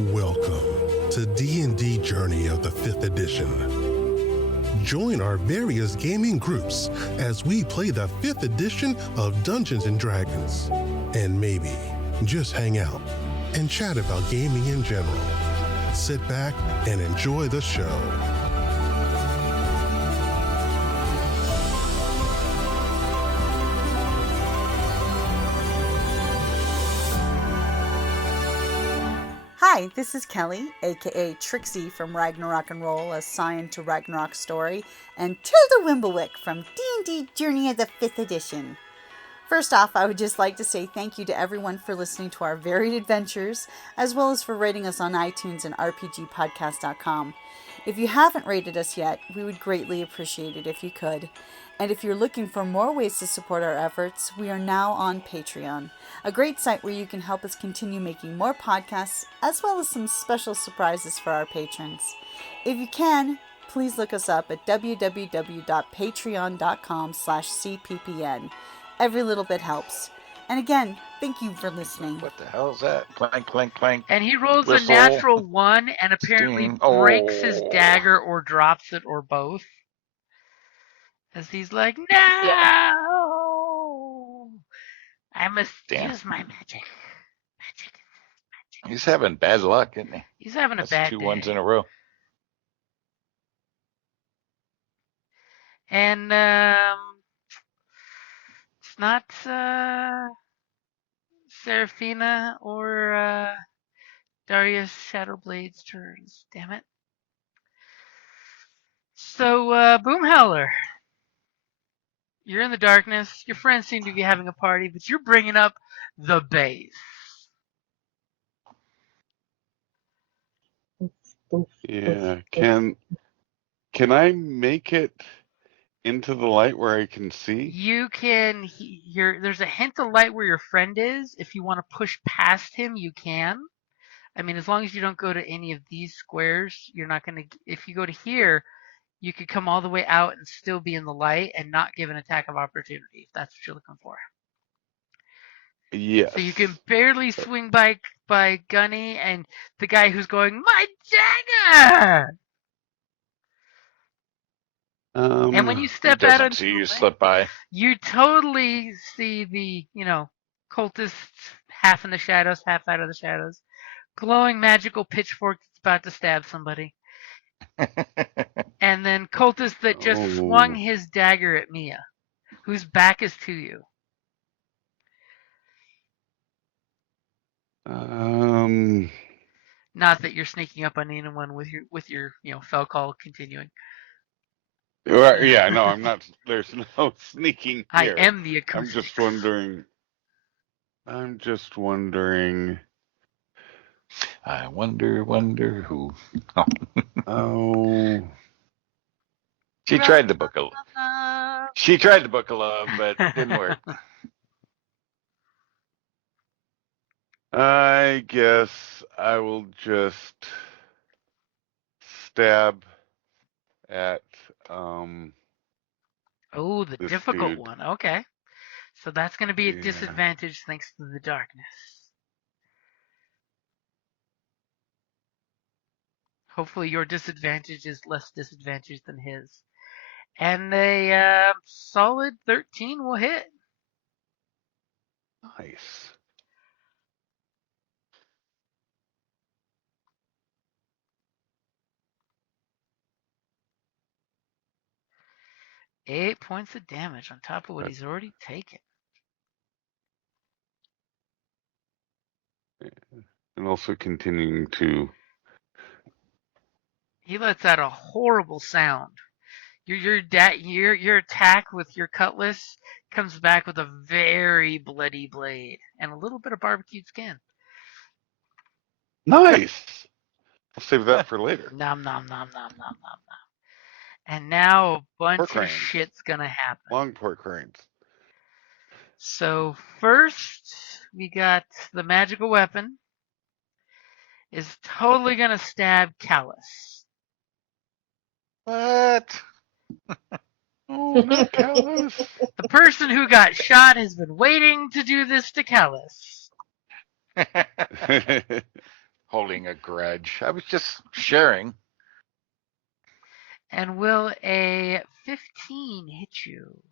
Welcome to D&D Journey of the 5th edition. Join our various gaming groups as we play the 5th edition of Dungeons & Dragons. And maybe just hang out and chat about gaming in general. Sit back and enjoy the show. Hi, this is Kelly, aka Trixie from Ragnarok and Roll, assigned to Ragnarok Story, and Tilda Wimblewick from D&D Journey of the 5th edition. First off, I would just like to say thank you to everyone for listening to our varied adventures, as well as for rating us on iTunes and rpgpodcast.com. If you haven't rated us yet, we would greatly appreciate it if you could. And if you're looking for more ways to support our efforts, we are now on Patreon, a great site where you can help us continue making more podcasts, as well as some special surprises for our patrons. If you can, please look us up at www.patreon.com/cppn. Every little bit helps. And again, thank you for listening. What the hell is that? Clank, clank, clank. And he rolls Whistle. a natural 1 and apparently Steam. breaks his dagger or drops it or both. As he's like, no! Yeah. I must Damn. use my magic. He's having bad luck, isn't he? He's having That's a bad two day. ones in a row. And it's not Seraphina or Darius Shadowblade's turns. Damn it. So, Boomhowler, you're in the darkness. Your friends seem to be having a party, but you're bringing up the base. Yeah, can I make it into the light where I can see? You can. There's a hint of light where your friend is. If you want to push past him, you can. I mean, as long as you don't go to any of these squares, you're not going to. If you go to here, you could come all the way out and still be in the light and not give an attack of opportunity, if that's what you're looking for. Yes. So you can barely swing by Gunny and the guy who's going, my dagger! And when you step out into see you the slip by. you totally see the, cultist half in the shadows, half out of the shadows, glowing magical pitchfork that's about to stab somebody. And then cultist that just swung his dagger at Mia, whose back is to you. Not that you're sneaking up on anyone with your fell call continuing. Yeah, no, I'm not. There's no sneaking here. I am the accuser. I'm just wondering. I wonder who. Oh. She tried the book of love, but it didn't work. I guess I will just stab at the difficult dude. one. Okay. So that's going to be a disadvantage thanks to the darkness. Hopefully your disadvantage is less disadvantage than his. And a solid 13 will hit. Nice. Eight points of damage on top of what he's already taken. And also continuing to. He lets out a horrible sound. Your attack with your cutlass comes back with a very bloody blade and a little bit of barbecued skin. Nice. I'll save that for later. Nom nom nom nom nom nom nom. And now a bunch Pork of rinds. shit's gonna happen. Long pork rinds. So first, we got the magical weapon is totally gonna stab Callus. What? Oh, not Callus. The person who got shot has been waiting to do this to Callus. holding a grudge. I was just sharing. And will a 15 hit you?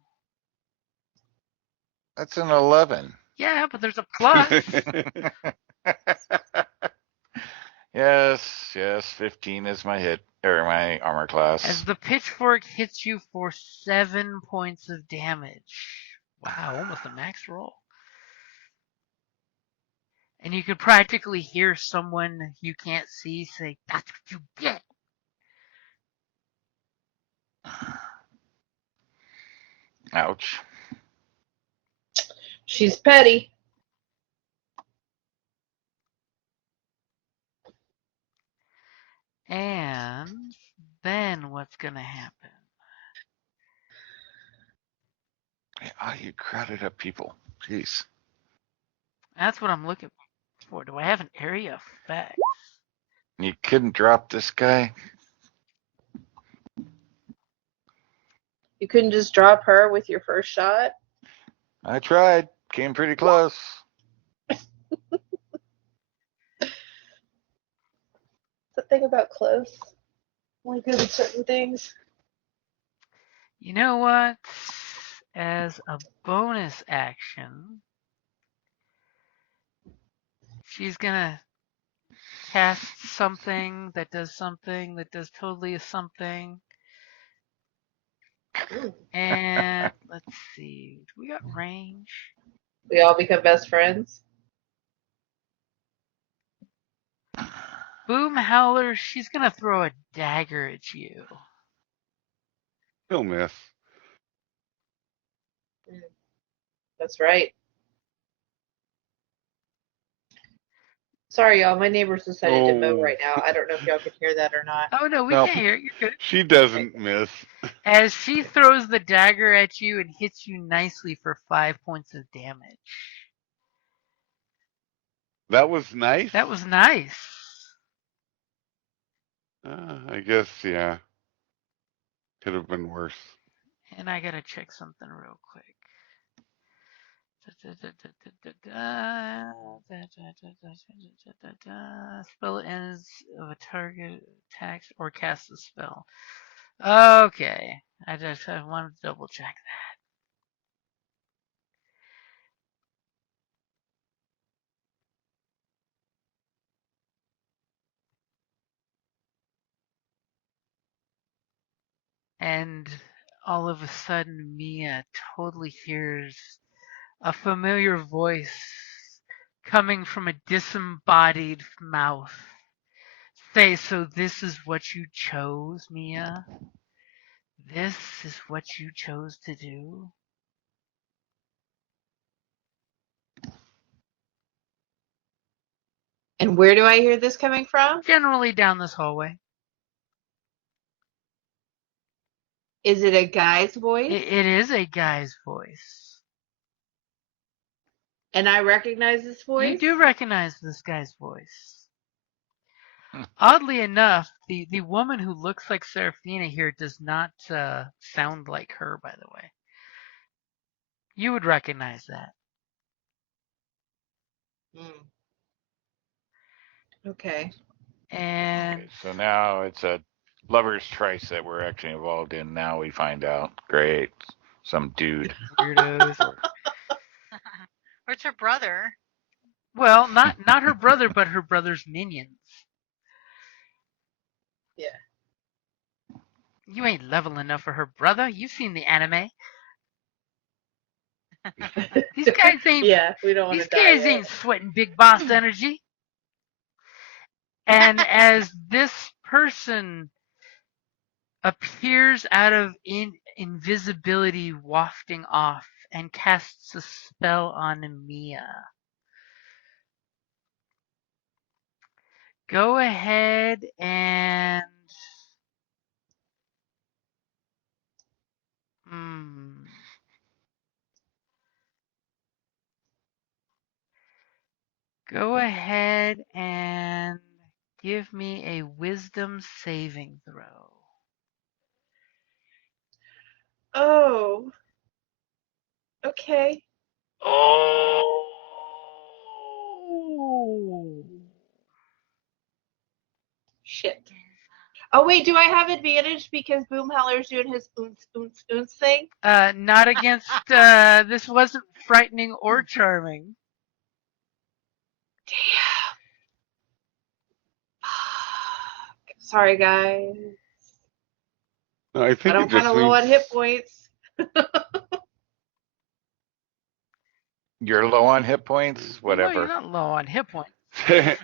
That's an 11. Yeah, but there's a plus. Yes, 15 is my hit, or my armor class. As the pitchfork hits you for 7 points of damage. Wow, almost a max roll. And you could practically hear someone you can't see say, "That's what you get." Ouch. She's petty. And then what's going to happen? Oh, you crowded up people. Jeez. That's what I'm looking for. Do I have an area effect? You couldn't drop this guy? You couldn't just drop her with your first shot? I tried. Came pretty close. The thing about close. Only good at certain things. You know what? As a bonus action, she's going to cast something that does totally a something. And let's see. We got range. We all become best friends. Boom Howler, she's going to throw a dagger at you. He'll miss. That's right. Sorry, y'all. My neighbors decided to mow right now. I don't know if y'all can hear that or not. Oh, no, we Nope. can't hear it. You're good. She doesn't miss. As she throws the dagger at you and hits you nicely for 5 points of damage. That was nice. That was nice. I guess, yeah. Could have been worse. And I gotta check something real quick. Spell ends of a target attacks or casts a spell. Okay, I wanted to double check that. And all of a sudden, Mia totally hears a familiar voice coming from a disembodied mouth. Say, so this is what you chose, Mia? This is what you chose to do? And where do I hear this coming from? Generally down this hallway. Is it a guy's voice? It is a guy's voice. And I recognize this voice? You do recognize this guy's voice. Oddly enough, the woman who looks like Seraphina here does not sound like her, by the way. You would recognize that. Okay. And Okay, so now it's a lover's trice that we're actually involved in. Now we find out. Great. Some dude. weirdos. Or it's her brother. Well, not her brother, but her brother's minions. Yeah. You ain't level enough for her brother. You've seen the anime. These guys ain't. Yeah, we don't want These to die guys yet. ain't sweating big boss energy. And as this person appears out of invisibility, wafting off, and casts a spell on Mia. Go ahead and go ahead and give me a wisdom saving throw. Oh. Okay. Oh! Oh wait, do I have advantage because Boomhowler's doing his oons oons oons thing? Not against. This wasn't frightening or charming. Damn. Sorry, guys. No, I But think I'm it kind just of low means on hit points. You're low on hit points? No, you're Whatever. not low on hit points.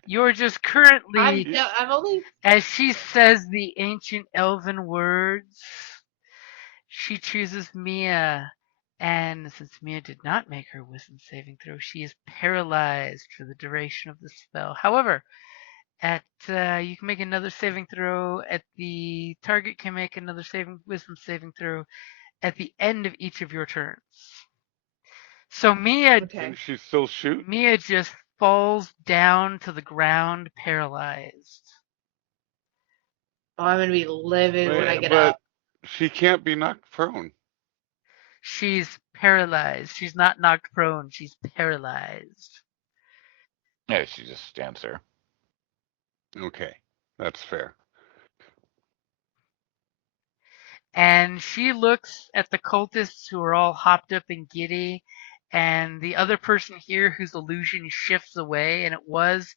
You're just currently, I'm only. as she says the ancient elven words, she chooses Mia. And since Mia did not make her wisdom saving throw, she is paralyzed for the duration of the spell. However, you can make another saving throw at the target can make another wisdom saving throw at the end of each of your turns. So Mia Okay. can she still shoot? Mia just falls down to the ground paralyzed. Oh, I'm gonna be livid when I Wait, get but up. she can't be knocked prone. She's paralyzed. She's not knocked prone. She's paralyzed. Yeah, she just stands there. Okay, that's fair. And she looks at the cultists who are all hopped up and giddy, and the other person here whose illusion shifts away, and it was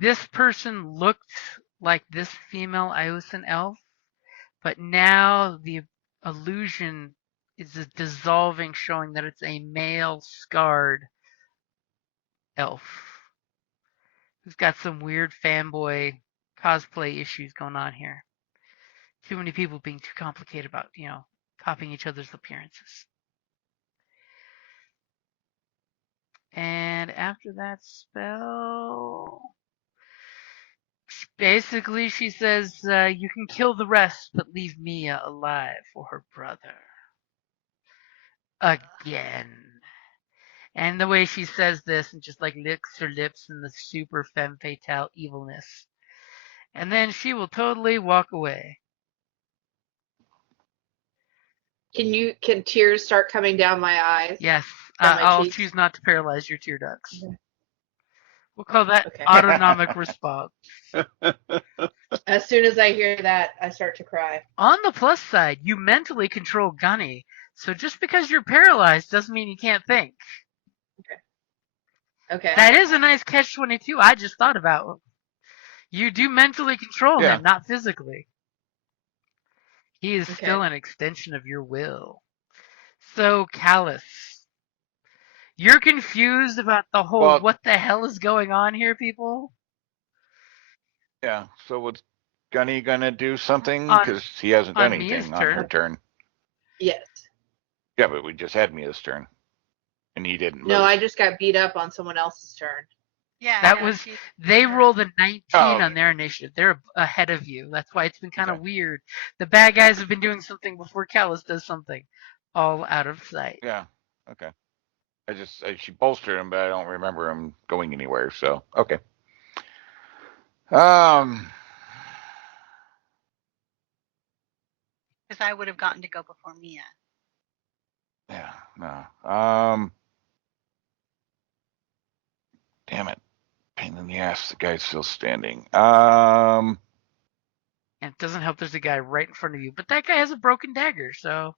this person looked like this female Iosan elf, but now the illusion is dissolving, showing that it's a male scarred elf who's got some weird fanboy cosplay issues going on here. Too many people being too complicated about, copying each other's appearances. And after that spell, basically she says, you can kill the rest, but leave Mia alive for her brother. Again. And the way she says this and just like licks her lips in the super femme fatale evilness. And then she will totally walk away. Can tears start coming down my eyes? Yes, Down my I'll cheeks? choose not to paralyze your tear ducts. Okay. We'll call that Okay. autonomic response. As soon as I hear that, I start to cry. On the plus side, you mentally control Gunny, so just because you're paralyzed doesn't mean you can't think. Okay. That is a nice catch-22 I just thought about. You do mentally control Yeah. him, not physically. He is Okay. still an extension of your will. So, Callus, you're confused about the whole Well- what the hell is going on here, people? Yeah. So what's Gunny gonna do something? On- Because he hasn't done on Mia's anything on turn. her turn. Yes. Yeah, but we just had Mia's turn, and he didn't. No, move. I just got beat up on someone else's turn. Yeah. That yeah, was she- they rolled a 19 Oh. on their initiative. They're ahead of you. That's why it's been kind of Okay. weird. The bad guys have been doing something before Callus does something, all out of sight. Yeah. Okay. She bolstered him, but I don't remember him going anywhere. So okay. Because I would have gotten to go before Mia. Yeah. No. Damn it. Pain in the ass. The guy's still standing. And it doesn't help there's a guy right in front of you, but that guy has a broken dagger, so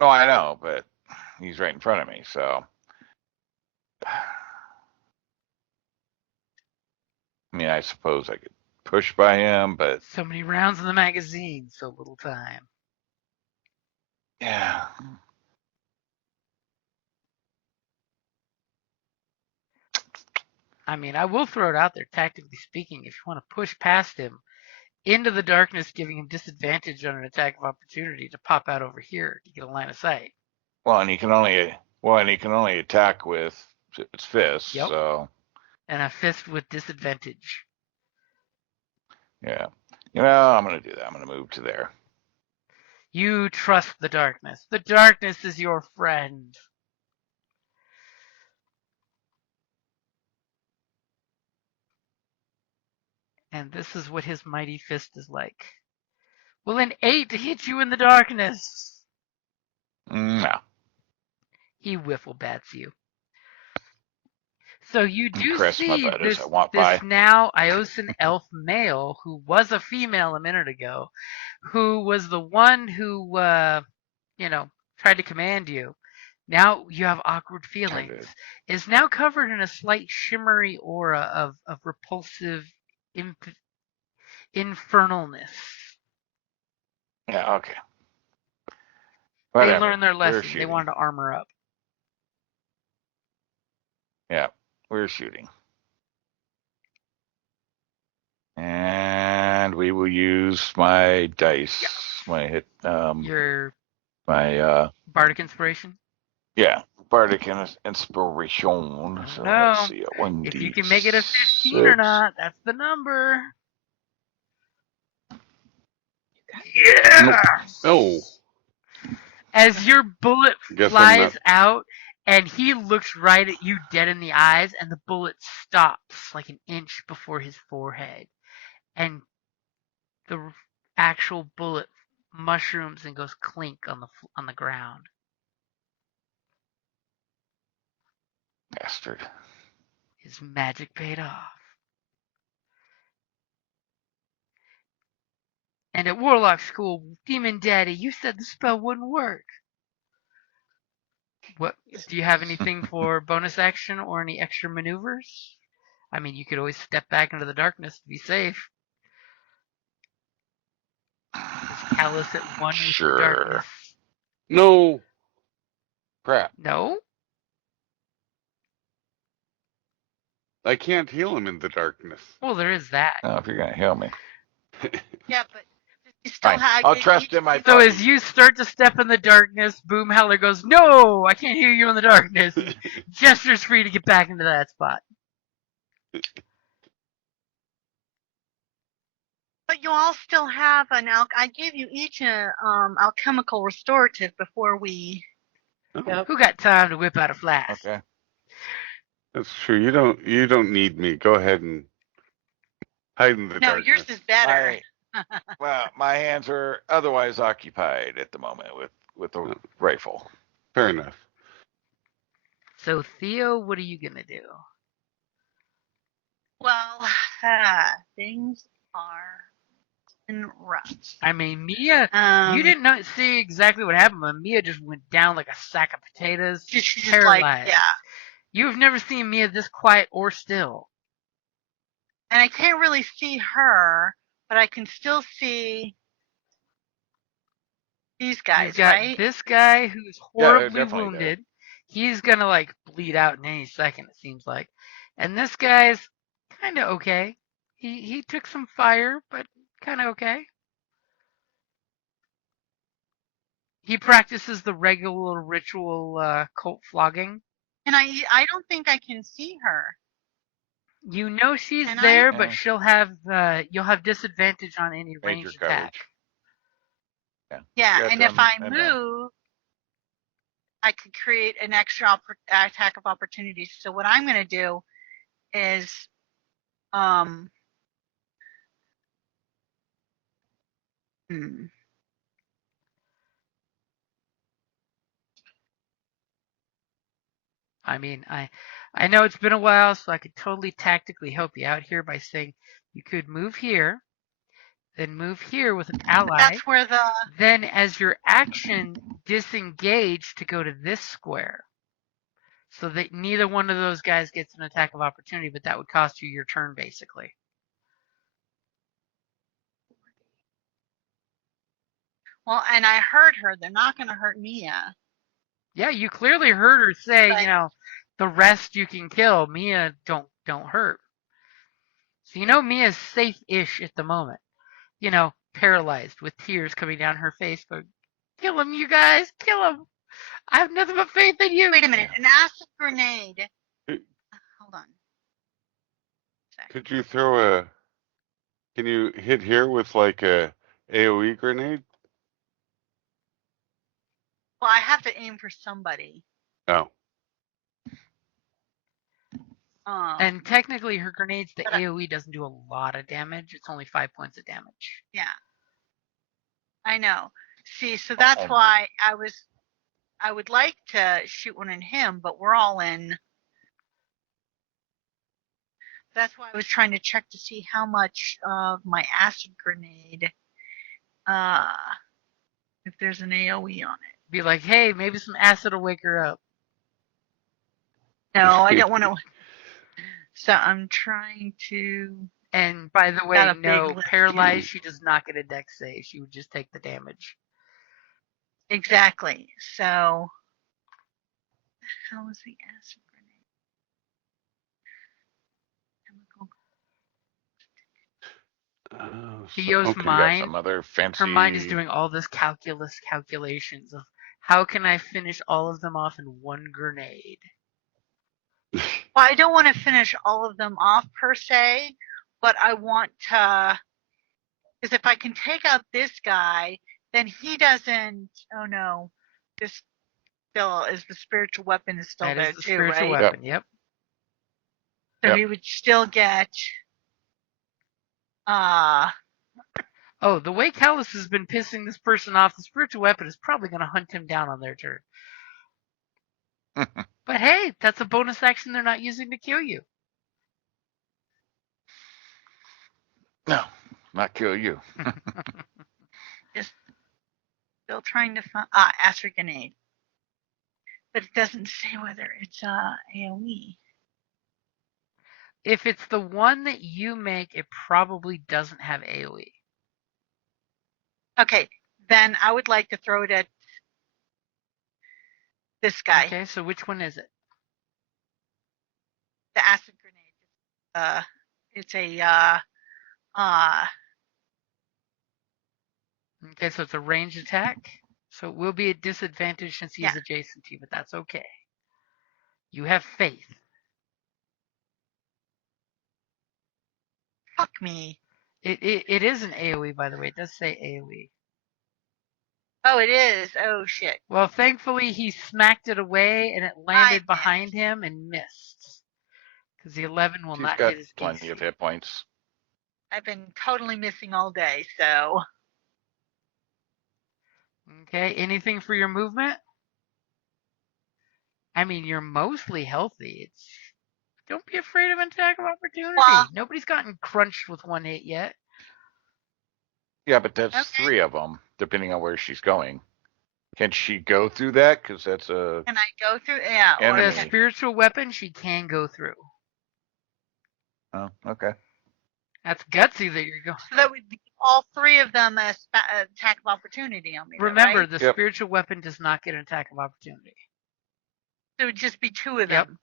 No, I know, but he's right in front of me, so. I mean, I suppose I could push by him, but so many rounds in the magazine, so little time. yeah. I mean, I will throw it out there, tactically speaking, if you want to push past him into the darkness, giving him disadvantage on an attack of opportunity to pop out over here to get a line of sight. Well, and he can only attack with its fists. Yep. So And a fist with disadvantage. yeah, I'm gonna do that. I'm gonna move to there. You trust the darkness. The darkness is your friend. And this is what his mighty fist is like. Will an 8 hit you in the darkness? No. He whiffle bats you. So you do impress my see betters this I want by. now Iosan elf male who was a female a minute ago, who was the one who tried to command you. Now you have awkward feelings. Is now covered in a slight shimmery aura of repulsive infernalness. Yeah, okay. They Whatever. learned their We're lesson. They shooting. wanted to armor up. Yeah, we're shooting. And we will use my dice. My hit Your my bardic inspiration. bardic inspiration. So No, let's see, 1d6. if you can make it a 15 or not, that's the number. Yeah. No. As your bullet Guess I'm flies not. out, and he looks right at you dead in the eyes, and the bullet stops like an inch before his forehead, and the actual bullet mushrooms and goes clink on the ground. Bastard. His magic paid off. And at Warlock School, Demon Daddy, you said the spell wouldn't work. What do you have anything for bonus action or any extra maneuvers? I mean, you could always step back into the darkness to be safe. Is Callus at one with the darkness? No. Crap. No? I can't heal him in the darkness. Well, there is that. Oh, if you're gonna heal me. Yeah, but you still Fine. have. I'll trust in my So buddy. as you start to step in the darkness, Boom Howler goes, "No, I can't hear you in the darkness." Gestures for you to get back into that spot. But you all still have an I gave you each a alchemical restorative before we. Oh, Who got time to whip out a flask? Okay. that's true. You don't need me. Go ahead and hide in the No, darkness. yours is better. Well, my hands are otherwise occupied at the moment with a rifle. Fair enough. So Theo, what are you gonna do? Well, things are in rough. I mean, Mia, you didn't see exactly what happened, but Mia just went down like a sack of potatoes, She's just paralyzed. like, yeah. You've never seen Mia this quiet or still. And I can't really see her, but I can still see these guys, You've got right? this guy who's Yeah, they're horribly definitely wounded. He's gonna like bleed out in any second, it seems like. And this guy's kind of okay. He took some fire, but kind of okay. He practices the regular ritual cult flogging. And I don't think I can see her. You know she's Can there, I? but she'll have you'll have disadvantage on any Major ranged attack. coverage. Yeah, and if I and move, I could create an extra attack of opportunity. So what I'm going to do is, I mean, I know it's been a while, so I could totally tactically help you out here by saying you could move here, then move here with an ally. That's where the. Then, as your action, disengage to go to this square. So that neither one of those guys gets an attack of opportunity, but that would cost you your turn, basically. Well, and I heard her. They're not going to hurt Mia. Yeah, you clearly heard her say, But, the rest you can kill. Mia don't hurt. So Mia's safe-ish at the moment. Paralyzed with tears coming down her face, but kill him, you guys, kill him. I have nothing but faith in you. wait a minute. An acid grenade. Hold on. Could you throw a? Can you hit here with like a AOE grenade? Well, I have to aim for somebody. Oh. And technically, her grenades, the AOE doesn't do a lot of damage. It's only 5 points of damage. Yeah. I know. See, so that's why I would like to shoot one in him, but we're all in That's why I was trying to check to see how much of my acid grenade, if there's an AoE on it. Be like, hey, maybe some acid will wake her up. No, I don't want to. So I'm trying to. And by the way, Got a big no, list paralyzed, she does not get a dex save. She would just take the damage. Exactly. So, how was the acid grenade? Chemical. Theo's okay. You got some mind, other fancy. her mind is doing all this calculations of how can I finish all of them off in one grenade. Well, I don't want to finish all of them off per se, but I want to, because if I can take out this guy, then he doesn't. Oh no, this still is the spiritual weapon is still That there is the too, spiritual right? weapon. Yep. So Yep. he would still get. Oh, the way Callus has been pissing this person off, the spiritual weapon is probably going to hunt him down on their turn. But hey, that's a bonus action they're not using to kill you. No, not kill you. Just still trying to find acid grenade, but it doesn't say whether it's AOE. If it's the one that you make, it probably doesn't have AoE. Okay, then I would like to throw it at this guy. Okay, so which one is it? The acid grenade. It's a Okay, so it's a range attack. So it will be a disadvantage since he's adjacent to you, but that's okay. You have faith. Fuck me. It is an AoE, by the way. It does say AoE. Oh, it is. Oh shit. Well, thankfully he smacked it away and it landed behind him and missed. Because the 11 will She's not got hit his plenty AC. of hit points. I've been totally missing all day, so. Okay, anything for your movement? I mean, you're mostly healthy. Don't be afraid of an attack of opportunity. Well, Nobody's gotten crunched with one hit yet. Yeah, but that's Okay. 3 of them, depending on where she's going. Can she go through that? Because that's a. Can I go through? Yeah. Or Enemy. The spiritual weapon she can go through. Oh, okay. That's gutsy that you're going. so that would be all 3 of them as attack of opportunity on me. though, Remember, right? the Yep. spiritual weapon does not get an attack of opportunity. So it would just be 2 of Yep. them.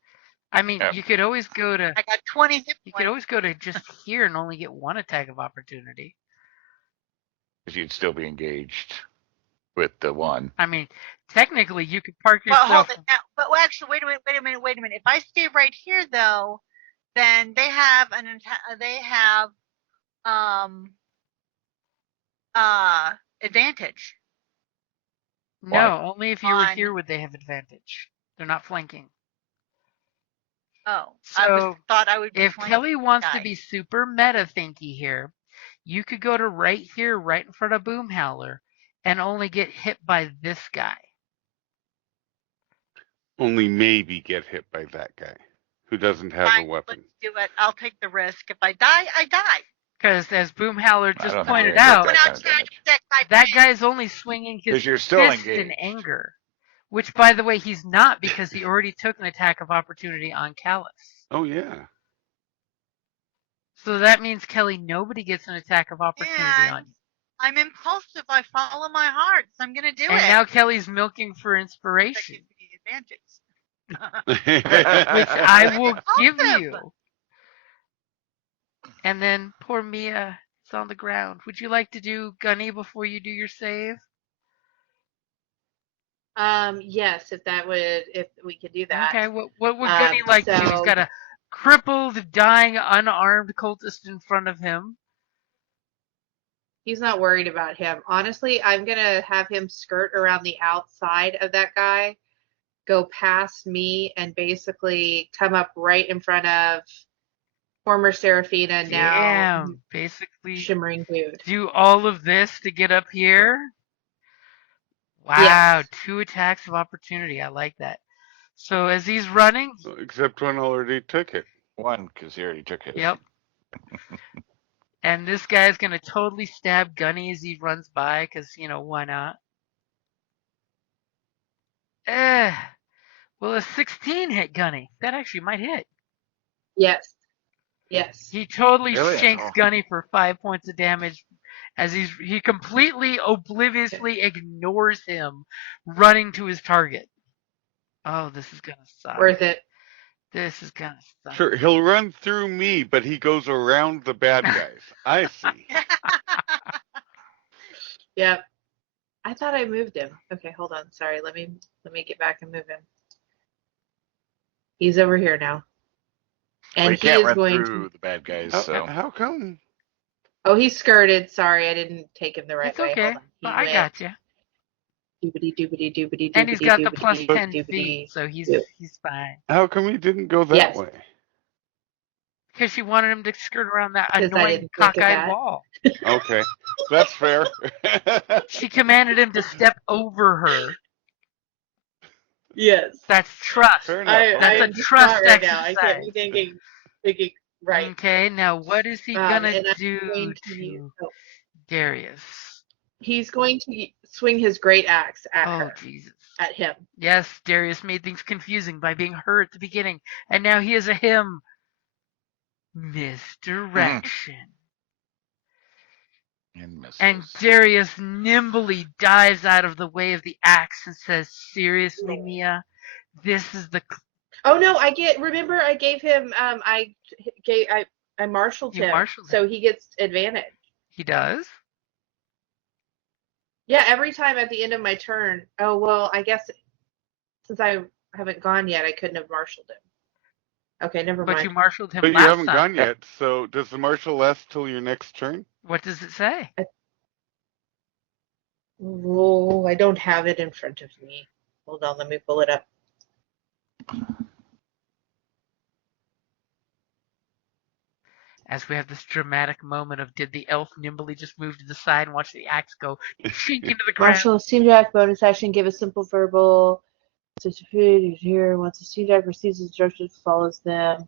I mean, Yep. you could always go to I got 20 hit you could points. always go to just here and only get one attack of opportunity. Because you'd still be engaged with the one. I mean, technically, you could park Well, yourself. hold it now. But actually, wait a minute. If I stay right here, though, then they have advantage. No, only if you were On- here would they have advantage. They're not flanking. Oh, So, thought I would be If flanking Kelly wants guy. to be super meta thinky here, you could go to right here, right in front of Boom Howler, and only get hit by this guy. Only maybe get hit by that guy who doesn't have Fine, a weapon. Let's do it. I'll take the risk. If I die, I die. Because as Boom Howler I just don't think pointed you're gonna out, get When that I'm kind of trying to damage. protect my that friend. guy's only swinging his 'Cause you're still fist in engaged. anger. Which, by the way, he's not because he already took an attack of opportunity on Callus. Oh yeah. So that means, Kelly, nobody gets an attack of opportunity And on you. I'm impulsive. I follow my heart. So I'm going to do And it. now Kelly's milking for That inspiration, gives me advantage. which I will give Awesome. you. And then poor Mia is on the ground. Would you like to do Gunny before you do your save? Yes, if we could do that. Okay, what would Gunny like to do? He's so- got a crippled, dying, unarmed cultist in front of him. He's not worried about him. Honestly, I'm gonna have him skirt around the outside of that guy, go past me, and basically come up right in front of former Seraphina, now Damn, basically Shimmering Boot. do all of this to get up here? Wow, Yes. 2 attacks of opportunity. I like that. So as he's running, Except one already took it. One, because he already took his. Yep. And this guy's going to totally stab Gunny as he runs by, because, why not? Well, a 16 hit Gunny. That actually might hit. Yes. Yes. He totally Really? shanks Oh. Gunny for 5 points of damage as he completely obliviously ignores him running to his target. Oh, this is going to suck. Worth it. This is going to suck. Sure, he'll run through me, but he goes around the bad guys. I see. Yep. I thought I moved him. Okay, hold on. Sorry. Let me get back and move him. He's over here now. Well, And you he can't is run going through to. the bad guys, How, so. how come? Oh, he skirted. Sorry, I didn't take him the right It's way. okay. Hold on. He But I went got you. doobity doobity doobity And he's doobity got the plus doobity 10 doobity. feet, so he's fine. How come he didn't go that Yes. way? Because she wanted him to skirt around that 'Cause I annoying didn't think of cockeyed that. wall. Okay, that's fair. She commanded him to step over her. Yes. That's trust. Fair enough. That's I a am trust distraught right now. I can't exercise. be thinking right. Okay, now what is he gonna And I'm do going to oh, Darius? he's going to swing his great axe at Oh, her, Jesus. at him. Yes, Darius made things confusing by being her at the beginning, and now he is a him. Misdirection. And Darius nimbly dives out of the way of the axe and says, "Seriously, Mia, this is the." Oh no! Remember, I gave him. I marshaled You him, marshaled so him. he gets advantage. He does? Yeah, every time at the end of my turn. Oh well, I guess since I haven't gone yet, I couldn't have marshaled him. Okay, never But mind. you marshaled him But you last haven't time. gone yet, so does the marshal last till your next turn? What does it say? Oh, I don't have it in front of me. Hold on, let me pull it up. As we have this dramatic moment of, did the elf nimbly just move to the side and watch the axe go chink into the ground? Marshal, Steam Jack bonus action, give a simple verbal. Here, once the Steam Jack receives instructions, follows them.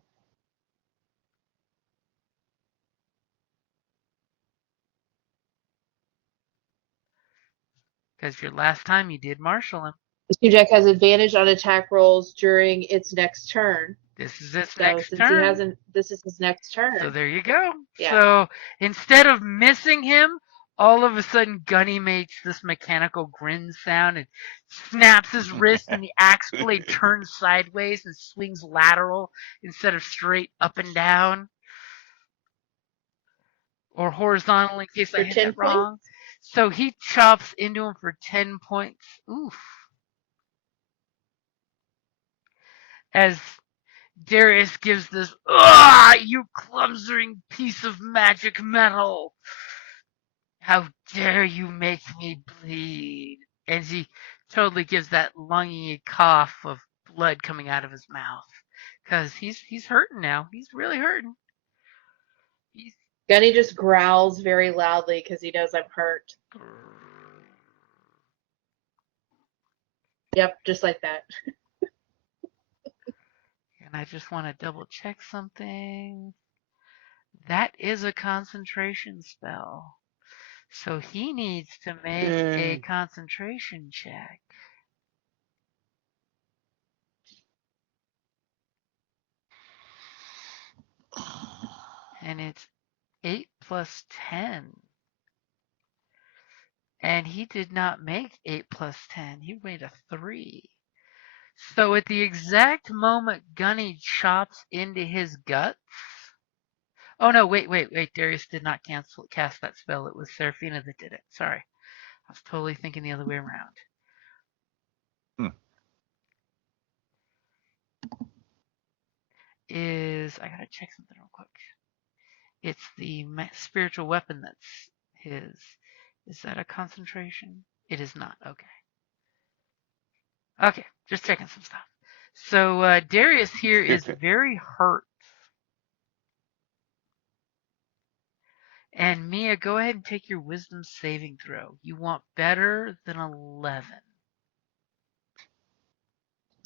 Because your last time you did marshal him. The Steam Jack has advantage on attack rolls during its next turn. This is its So next since turn. he hasn't, this is his next turn. So there you go. Yeah. So instead of missing him, all of a sudden Gunny makes this mechanical grin sound and snaps his wrist and the axe blade turns sideways and swings lateral instead of straight up and down. Or horizontal in case I hit that wrong. So he chops into him for 10 points. Oof. As Darius gives this, you clumsy piece of magic metal. How dare you make me bleed? And he totally gives that lungy cough of blood coming out of his mouth. Because he's hurting now. He's really hurting. Gunny just growls very loudly because he knows I'm hurt. Yep, just like that. And I just want to double check something. That is a concentration spell. So he needs to make a concentration check. And it's 8 plus 10. And he did not make 8 plus 10. He made a 3. So at the exact moment Gunny chops into his guts. Oh no, wait. Darius did not cast that spell. It was Seraphina that did it. Sorry. I was totally thinking the other way around. I gotta check something real quick. It's the spiritual weapon that's his. Is that a concentration? It is not. Okay. Okay, just checking some stuff. So Darius here is very hurt. And Mia, go ahead and take your wisdom saving throw. You want better than 11.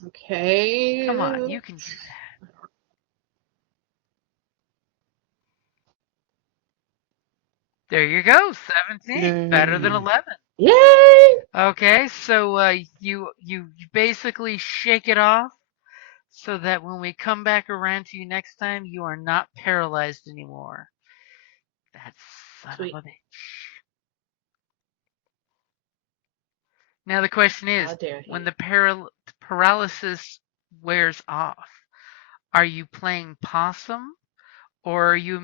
Okay. Come on, you can do that. There you go, 17. Better than Yay. 11. Yay! Okay, so you basically shake it off so that when we come back around to you next time, you are not paralyzed anymore. That son Sweet. of a bitch. Now the question is, How dare when he? the paralysis wears off, are you playing possum or are you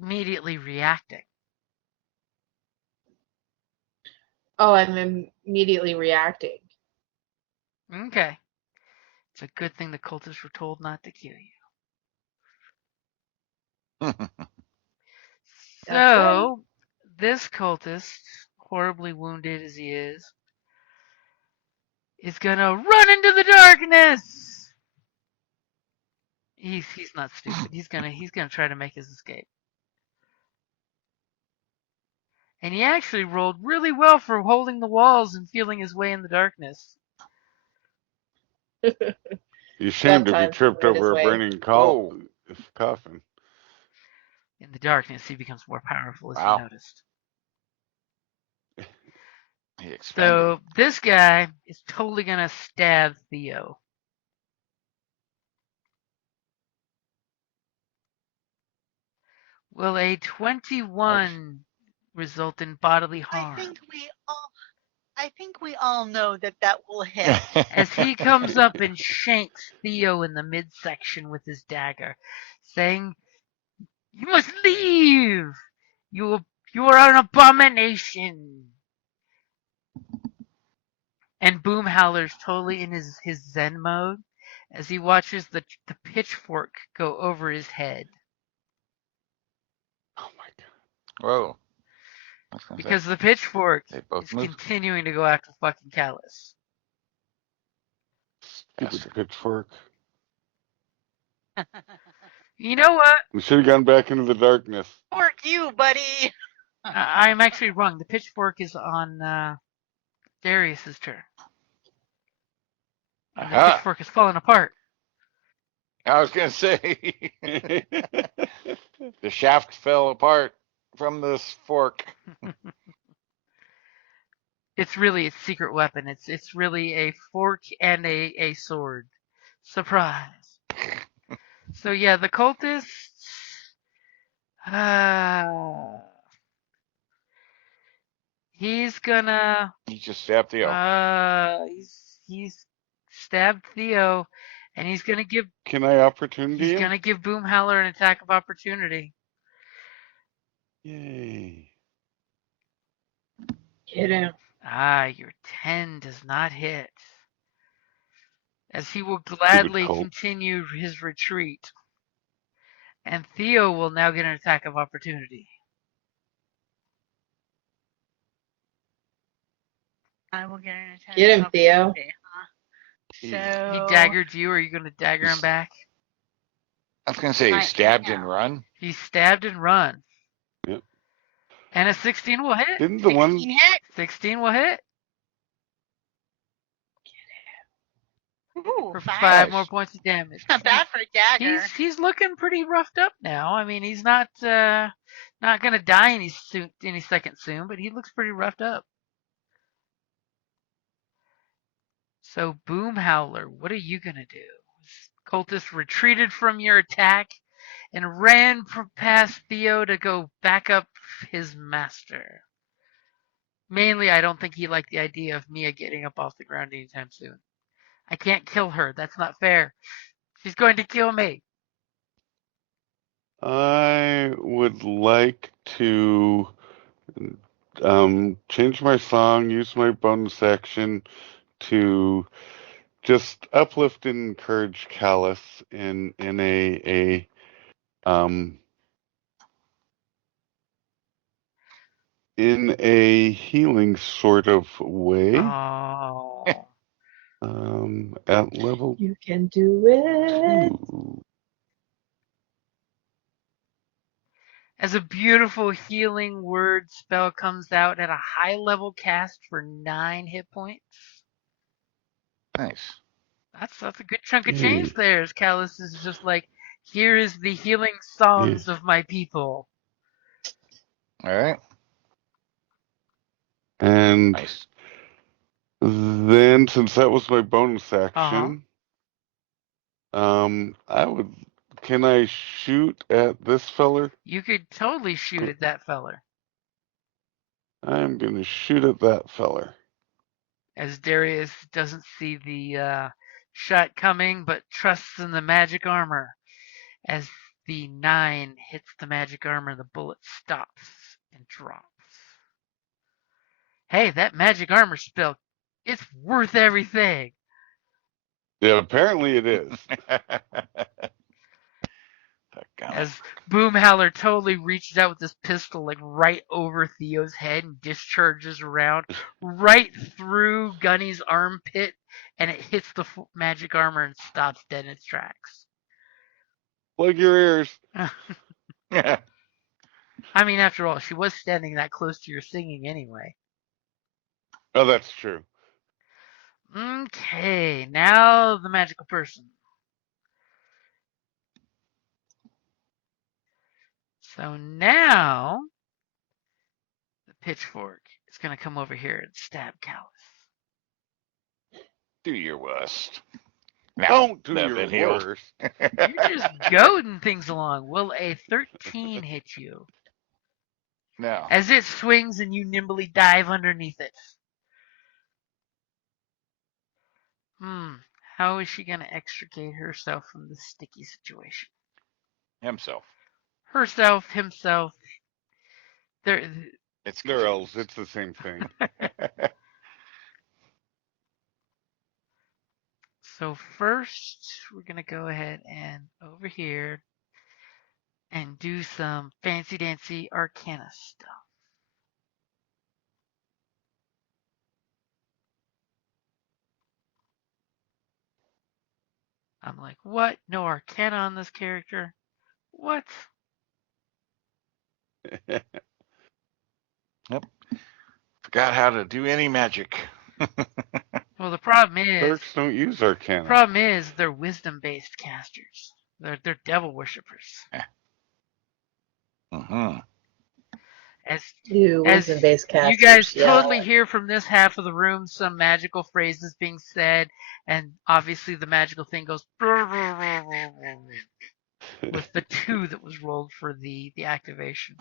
immediately reacting? Oh, I'm immediately reacting. Okay. It's a good thing the cultists were told not to kill you. That's right. So, this cultist, horribly wounded as he is gonna run into the darkness. He's not stupid. He's gonna try to make his escape. And he actually rolled really well for holding the walls and feeling his way in the darkness. He's ashamed if he Sometimes tripped find his over a way. burning Whoa. coffin. In the darkness, he becomes more powerful, as Wow. you noticed. He expanded. So this guy is totally gonna stab Theo. Will a 21 result in bodily harm? I think we all know that will hit. As he comes up and shanks Theo in the midsection with his dagger, saying, "You must leave! You are an abomination!" And Boom Howler's totally in his zen mode as he watches the pitchfork go over his head. Oh my god. Whoa. Because the pitchfork They both is move. continuing to go after fucking Callus. Stupid Bastard. pitchfork. You know what? We should have gone back into the darkness. Fork you, buddy. I'm actually wrong. The pitchfork is on Darius's turn. And the Aha. pitchfork is falling apart. I was gonna say the shaft fell apart from this fork. It's really its secret weapon. It's really a fork and a sword. Surprise. So yeah, the cultists. He's gonna. He just stabbed Theo. He's stabbed Theo, and he's gonna give. Can I opportunity He's him? gonna give Boom Howler an attack of opportunity. Yay. Get him. Your 10 does not hit. As he will gladly cult. continue his retreat. And Theo will now get an attack of opportunity. I will get an attack. Get him, Theo. So He daggered you, or are you going to dagger him back? I was gonna say he I stabbed am. and run. He stabbed and run. Yep. And a 16 will hit. Didn't the one 16 hit. 16 will hit. Ooh, For 5. 5 more points of damage. Not bad for a dagger. He's looking pretty roughed up now. I mean, he's not gonna die any second soon, but he looks pretty roughed up. So Boom Howler, what are you gonna do? Cultist retreated from your attack and ran past Theo to go back up his master. Mainly, I don't think he liked the idea of Mia getting up off the ground anytime soon. I can't kill her. That's not fair. She's going to kill me. I would like to change my song, use my bonus action to just uplift and encourage Callus in a healing sort of way. Oh. At level You can do it. 2. As a beautiful healing word spell comes out at a high level cast for 9 hit points. Nice. That's a good chunk of change there. As Callus is just like, here is the healing songs of my people. All right. And Nice. then, since that was my bonus Uh-huh. action, I would. Can I shoot at this feller? You could totally shoot at that feller. I'm gonna shoot at that feller. As Darius doesn't see the shot coming, but trusts in the magic armor. As the 9 hits the magic armor, the bullet stops and drops. Hey, that magic armor spell, it's worth everything. Yeah, apparently it is. As Boomhowler totally reaches out with this pistol like right over Theo's head and discharges around right through Gunny's armpit, and it hits the magic armor and stops dead in its tracks. Plug your ears. I mean, after all, she was standing that close to your singing anyway. Oh, that's true. Okay, now the magical person. So now the pitchfork is going to come over here and stab Callus. Do your worst. Now, Don't do they've your been healed. worst. You're just goading things along. Will a 13 hit you? No. As it swings and you nimbly dive underneath it. How is she going to extricate herself from this sticky situation? Himself. Herself, himself. They're They're elves. It's the same thing. So first, we're going to go ahead and over here and do some fancy dancy arcana stuff. I'm like, what? No arcana on this character? What? Yep. Forgot how to do any magic. Well, the problem is Clerics don't use arcana. they're wisdom-based casters. They're devil worshippers. Mm-hmm. As wisdom-based you guys totally hear from this half of the room some magical phrases being said, and obviously the magical thing goes with the 2 that was rolled for the activation.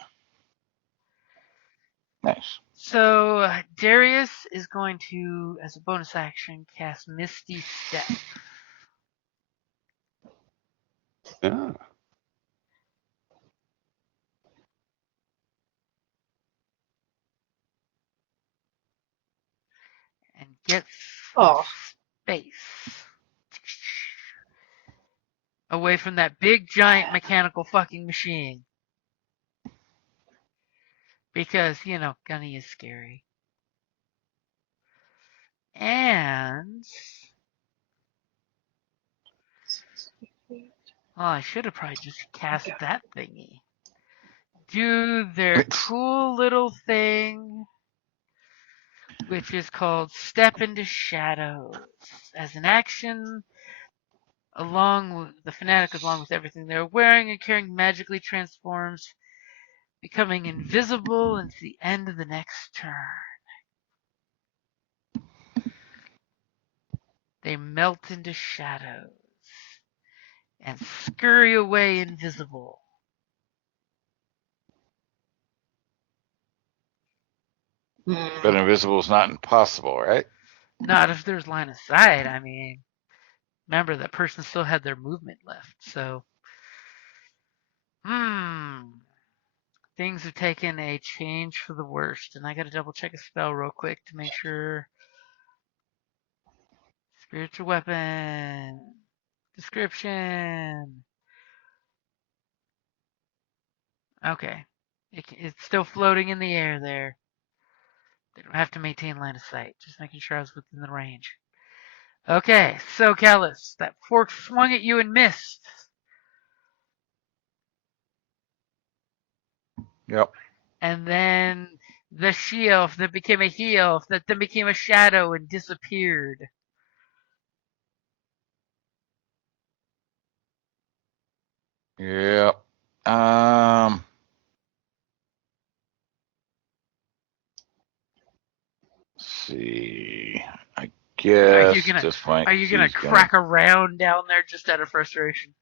Nice. So Darius is going to, as a bonus action, cast Misty Step. Yeah. And get Oh. space away from that big giant mechanical fucking machine. Because, Gunny is scary. And I should have probably just cast that thingy. Do their cool little thing, which is called Step into Shadows. As an action, along with the fanatic, along with everything they're wearing and carrying, magically transforms, becoming invisible until the end of the next turn. They melt into shadows and scurry away invisible. But invisible is not impossible, right? Not if there's line of sight. I mean, remember that person still had their movement left. So, things have taken a change for the worst. And I got to double check a spell real quick to make sure. Spiritual weapon. Description. Okay. It's still floating in the air there. They don't have to maintain line of sight. Just making sure I was within the range. Okay, so Callus, that fork swung at you and missed. Yep. And then the she-elf that became a he-elf that then became a shadow and disappeared. Yep. you gonna this point. are you gonna She's crack around down there just out of frustration?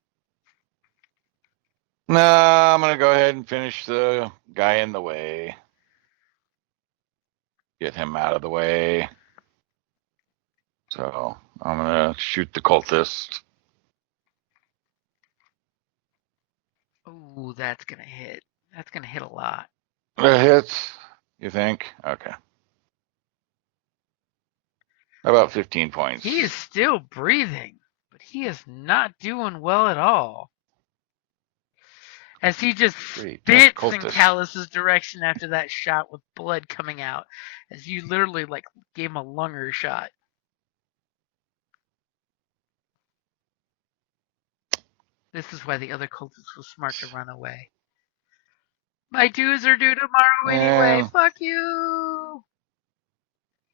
No, I'm gonna go ahead and finish the guy in the way. Get him out of the way. So I'm gonna shoot the cultist. Ooh, that's gonna hit. That's gonna hit a lot. That hits, you think? Okay. About 15 points. He is still breathing, but he is not doing well at all. As he just Great, nice spits in cultist. Callus's direction after that shot with blood coming out, as you literally like gave him a lunger shot. This is why the other cultist was smart to run away. My dues are due tomorrow anyway. Fuck you.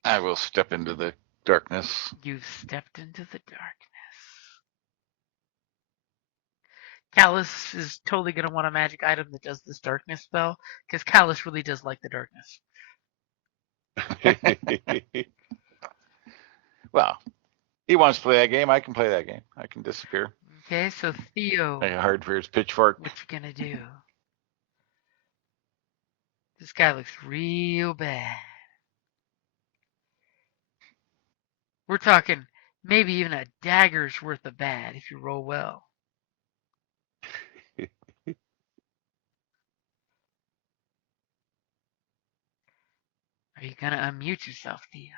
I will step into the darkness. You've stepped into the darkness. Callus is totally going to want a magic item that does this darkness spell, because Callus really does like the darkness. Well, he wants to play that game. I can play that game. I can disappear. Okay, so Theo, Make it hard for his pitchfork. what you gonna do? This guy looks real bad. We're talking maybe even a dagger's worth of bad if you roll well. Are you gonna unmute yourself, Theo?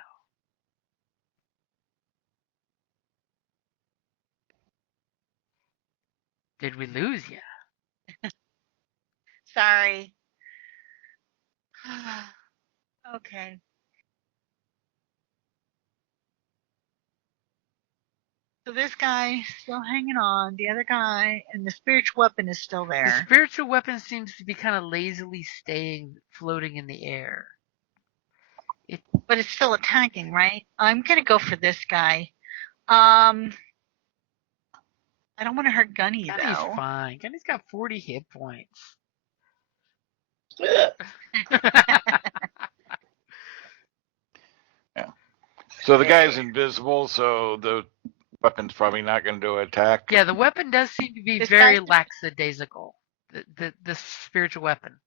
Did we lose you? Sorry. Okay. So this guy still hanging on. The other guy and the spiritual weapon is still The there. spiritual weapon seems to be kind of lazily floating in the air. But it's still attacking, right? I'm gonna go for this guy. I don't want to hurt Gunny though. Gunny's fine. Gunny's got 40 hit points. Yeah. So the guy's invisible, so the weapon's probably not going to do an attack. Yeah, the weapon does seem to be This very guy's- lackadaisical. The spiritual weapon.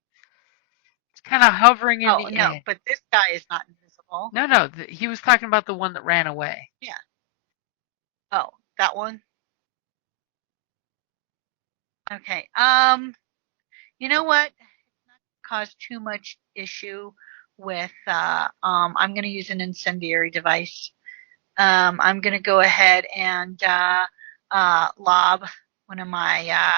It's kind of hovering in the no, air. but this guy is not invisible. No, he was talking about the one that ran away. Yeah. Oh, that one. Okay. You know what? It's not cause too much issue with. I'm going to use an incendiary device. I'm going to go ahead and lob one of my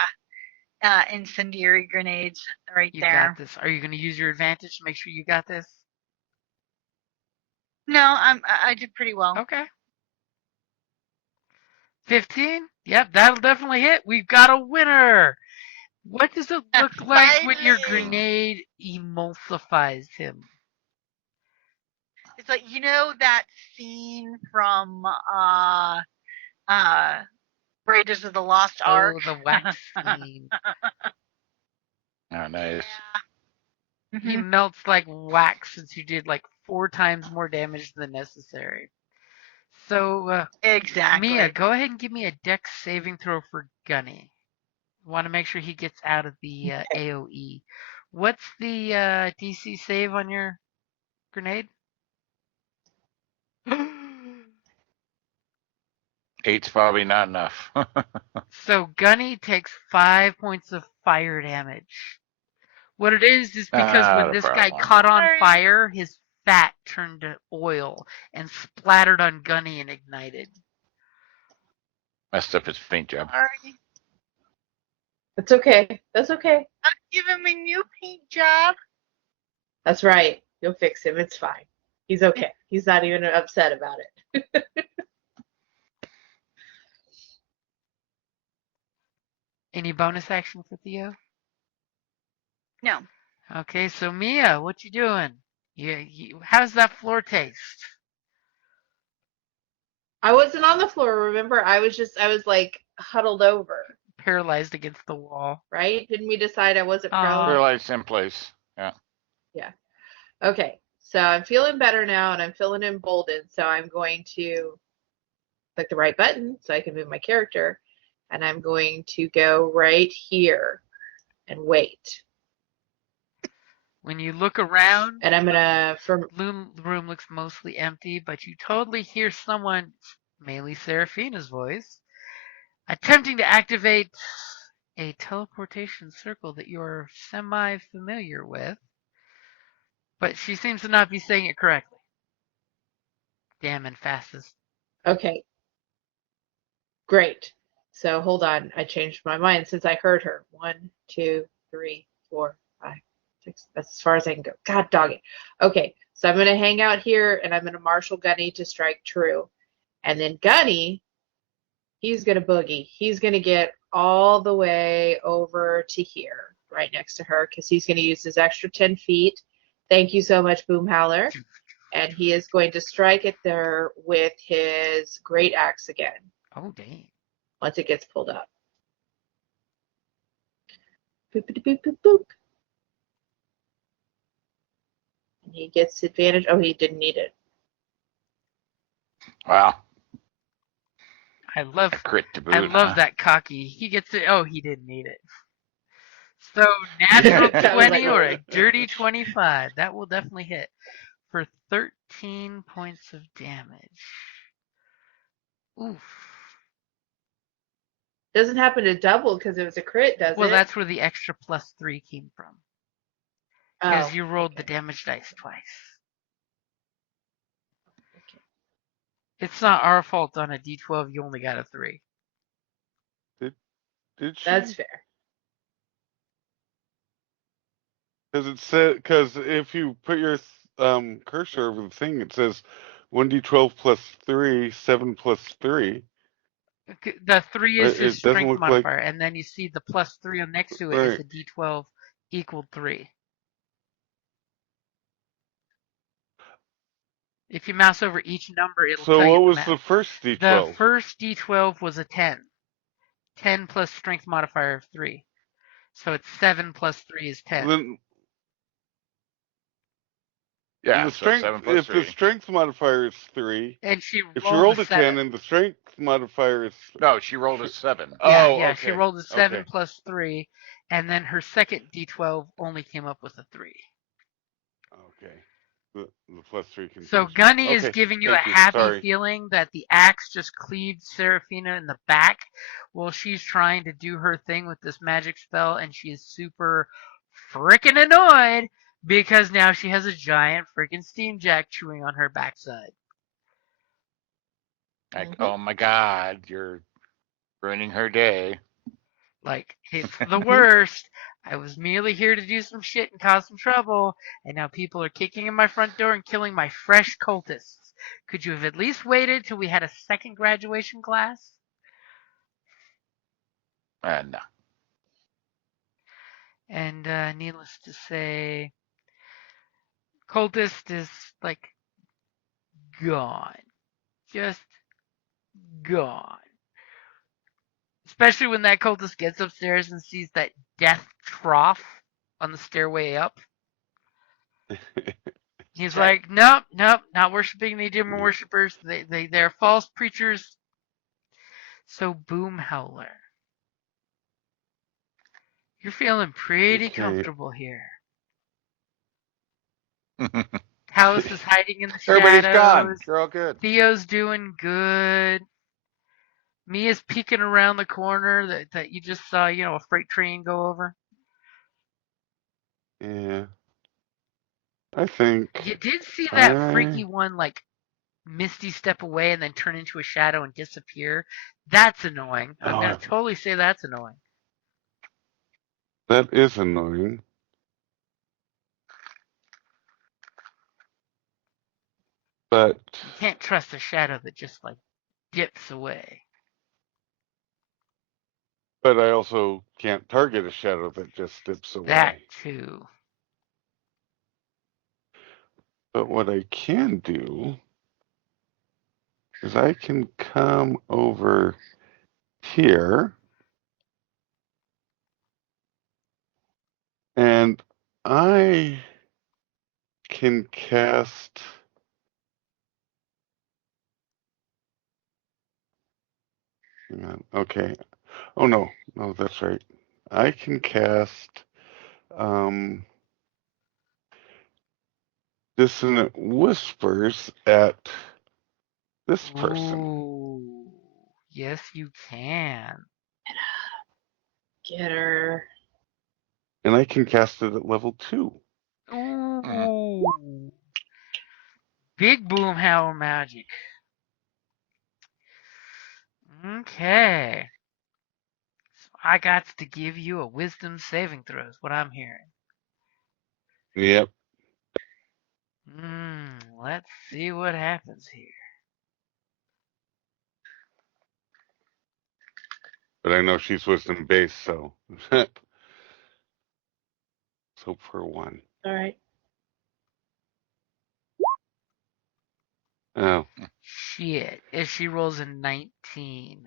incendiary grenades right You there. got this. Are you going to use your advantage to make sure you got this? No, I did pretty well. Okay. 15? Yep, that'll definitely hit. We've got a winner. What does it look like when your Finally. grenade emulsifies him? It's like, you know that scene from Raiders of the Lost Ark? Oh, the wax scene. Oh, nice. Yeah. He melts like wax since you did like 4 times more damage than necessary. So, Exactly. Mia, go ahead and give me a dex saving throw for Gunny. I want to make sure he gets out of the AoE. What's the DC save on your grenade? 8's probably not enough. So Gunny takes 5 points of fire damage. What it is because when No this guy problem. caught on Sorry. fire, his fat turned to oil and splattered on Gunny and ignited. Messed up his paint job. Sorry. That's okay. That's okay. I'll give him a new paint job. That's right. You'll fix him. It's fine. He's okay. He's not even upset about it. Any bonus action for Theo? No. Okay, so Mia, what you doing? How's that floor taste? I wasn't on the floor, remember? I was like huddled over, Paralyzed against the wall. right? Didn't we decide I wasn't prone? Paralyzed in place. Yeah. Okay. So I'm feeling better now and I'm feeling emboldened. So I'm going to click the right button so I can move my character, and I'm going to go right here and wait. When you look around, And I'm gonna the room looks mostly empty, but you totally hear someone, mainly Seraphina's voice, attempting to activate a teleportation circle that you're semi-familiar with, but she seems to not be saying it correctly. Damn and fastest. okay, great. So hold on, I changed my mind since I heard her. 1, 2, 3, 4, 5, 6. That's as far as I can go. God dog it. Okay, so I'm gonna hang out here and I'm gonna marshal Gunny to strike true. And then Gunny, he's gonna boogie. He's gonna get all the way over to here, right next to her, because he's gonna use his extra 10 feet. Thank you so much, Boom Howler. And he is going to strike it there with his great axe again. Oh, dang. Once it gets pulled up. Boop, boop, boop, boop, boop. And he gets advantage. Oh, he didn't need it. Wow. I love Crit to boot. I love that cocky. He gets it. Oh, he didn't need it. So natural That was 20 like, or a dirty 25. That will definitely hit for 13 points of damage. Oof. doesn't happen to double because it was a crit, does Well, it? that's where the extra +3 came from. Because Oh, you rolled the okay. damage dice twice. Okay. It's not our fault on a d12 you only got a 3. Did she? That's fair. Because it said, because if you put your cursor over the thing, it says 1d12 plus 3, 7 plus 3. The 3 is his It doesn't strength look like, modifier, and then you see the +3 next to it is right. a d12 equaled 3. If you mouse over each number, it'll So tell you what the was math. the first The d12? first d12 was a 10. 10 plus strength modifier of 3. So it's 7 plus 3 is 10. Then Yeah, the so strength, 7 plus if the 3. strength modifier is 3, And she if she rolled a rolled a 10 7. and the strength modifier is, No, she rolled a 7. Yeah, oh, yeah, okay, she rolled a 7 okay, plus 3, and then her second d12 only came up with a 3. okay. The plus 3 So confused me. Gunny is Okay, giving you a thank you. happy Sorry. feeling that the axe just cleaved Seraphina in the back while she's trying to do her thing with this magic spell, and she is super freaking annoyed because now she has a giant freaking steam jack chewing on her backside. Like, oh my God, you're ruining her day. Like, it's the worst. I was merely here to do some shit and cause some trouble, and now people are kicking in my front door and killing my fresh cultists. Could you have at least waited till we had a second graduation class? No. And needless to say, cultist is like gone. Just gone. Especially when that cultist gets upstairs and sees that death trough on the stairway up. He's like, nope, nope, not worshiping the demon worshippers. They're false preachers. So, Boom Howler, you're feeling pretty Okay. comfortable here. Talos is hiding in the Everybody's shadows. gone. You're all good. Theo's doing good. Mia's peeking around the corner that you just saw, a freight train go over. Yeah. I think You did see that freaky one, like, misty step away and then turn into a shadow and disappear. That's annoying. I'm going to totally say that's annoying. that is annoying. But You can't trust a shadow that just, like, dips away. but I also can't target a shadow that just dips away. That too. But what I can do is I can come over here and I can cast Hang on. Okay. Oh no, that's right. I can cast dissonant whispers at this person, Ooh, yes, you can. Get her. and I can cast it at level 2. Ooh, big boomhauer magic. Okay, so I got to give you a wisdom saving throw. Is what I'm hearing. Yep. Let's see what happens here. But I know she's wisdom based, so let's hope for a 1. All right. Oh. Shit, if she rolls a 19.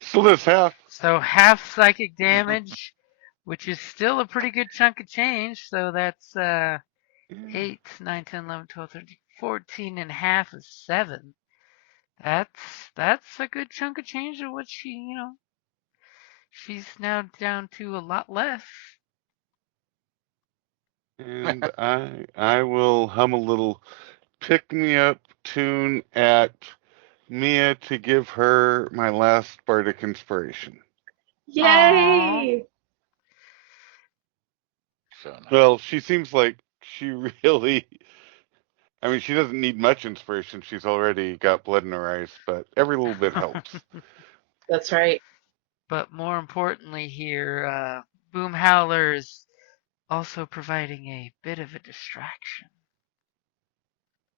Still does half. So half psychic damage, which is still a pretty good chunk of change. So that's 8, 9, 10, 11, 12, 13, 14 and half is 7. That's a good chunk of change of what she's now down to a lot less. And I will hum a little pick me up tune at Mia to give her my last bardic inspiration. Yay! So nice. Well, she seems like she really, I mean, she doesn't need much inspiration. She's already got blood in her eyes, but every little bit helps. That's right. But more importantly here, Boom Howler is also providing a bit of a distraction.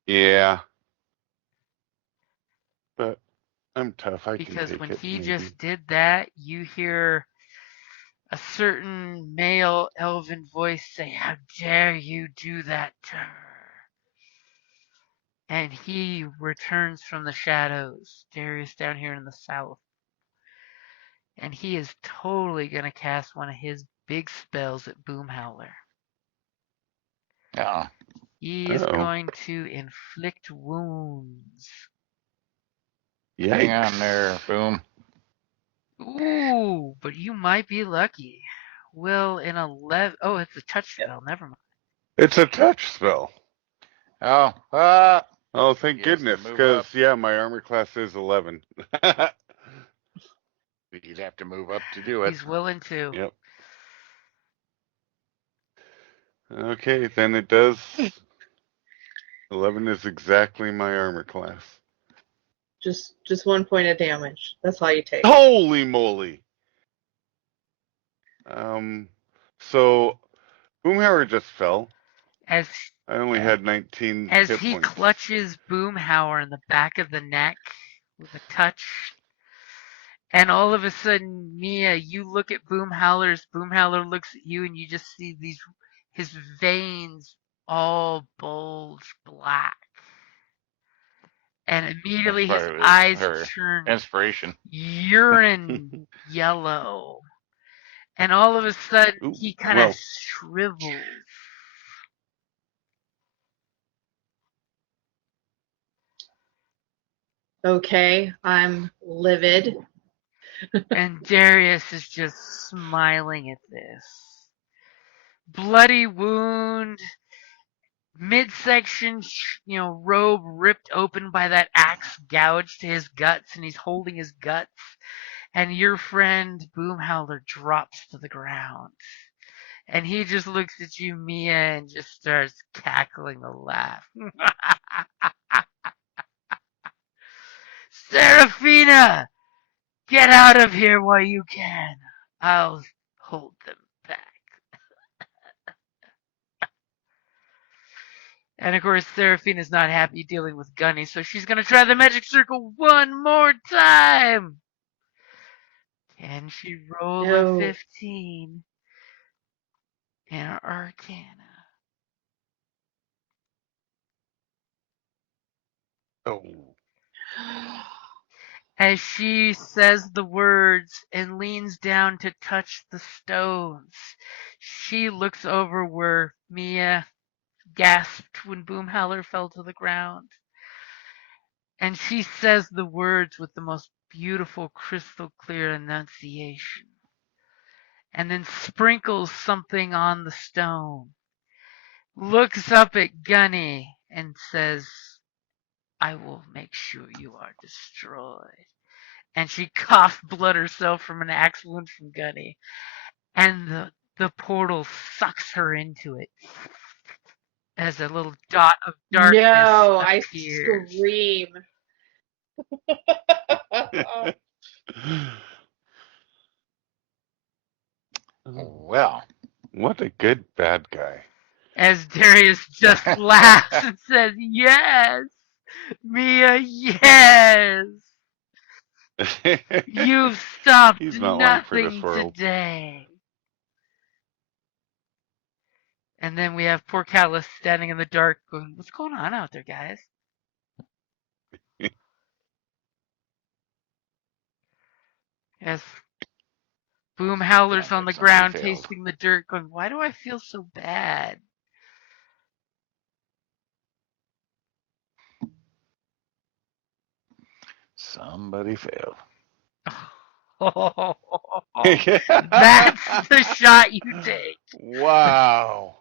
Yeah. But I'm tough. I can Because take when it, he maybe. just did that, you hear a certain male elven voice say, "How dare you do that to her?" And he returns from the shadows. Darius down here in the south. And he is totally going to cast one of his big spells at Boom Howler. Yeah. He is Uh-oh. going to inflict wounds. Hang on Yikes. there, Boom. Ooh, but you might be lucky. Will an 11... Oh, it's a touch spell. Never mind. It's a touch spell. Oh, Oh, thank he has to goodness, move because, up. yeah, my armor class is 11. He'd have to move up to do it. He's willing to. Yep. Okay, then it does. 11 is exactly my armor class. Just 1 point of damage. That's all you take. Holy moly! So Boomhauer just fell. As I only had 19 as hit he points. clutches Boomhauer in the back of the neck with a touch, and all of a sudden, Mia, you look at Boomhowler looks at you, and you just see his veins all bulge black. And immediately his That's eyes her turn inspiration. urine yellow. And all of a sudden, Ooh, he kind of well, shrivels. Okay, I'm livid. And Darius is just smiling at this. Bloody wound, midsection, robe ripped open by that axe gouged to his guts, and he's holding his guts. And your friend Boomhowler drops to the ground. And he just looks at you, Mia, and just starts cackling a laugh. Serafina! Get out of here while you can. I'll hold them back. And of course, Serafina's not happy dealing with Gunny, so she's gonna try the magic circle one more time. Can she roll a No. 15 in Arcana? oh, As she says the words and leans down to touch the stones, she looks over where Mia gasped when Boomhowler fell to the ground. And she says the words with the most beautiful, crystal clear enunciation. And then sprinkles something on the stone. Looks up at Gunny and says, I will make sure you are destroyed. And she coughs blood herself from an axe wound from Gunny. And the portal sucks her into it as a little dot of darkness No, I appears. scream. Well, What a good bad guy. As Darius just laughs and says, yes, Mia, yes. You've stopped He's not long for this nothing world. today. And then we have poor Callus standing in the dark going, what's going on out there, guys? As Boom Howler's sounds on like the somebody ground failed. tasting the dirt going, why do I feel so bad? Somebody failed. That's the shot you take. Wow.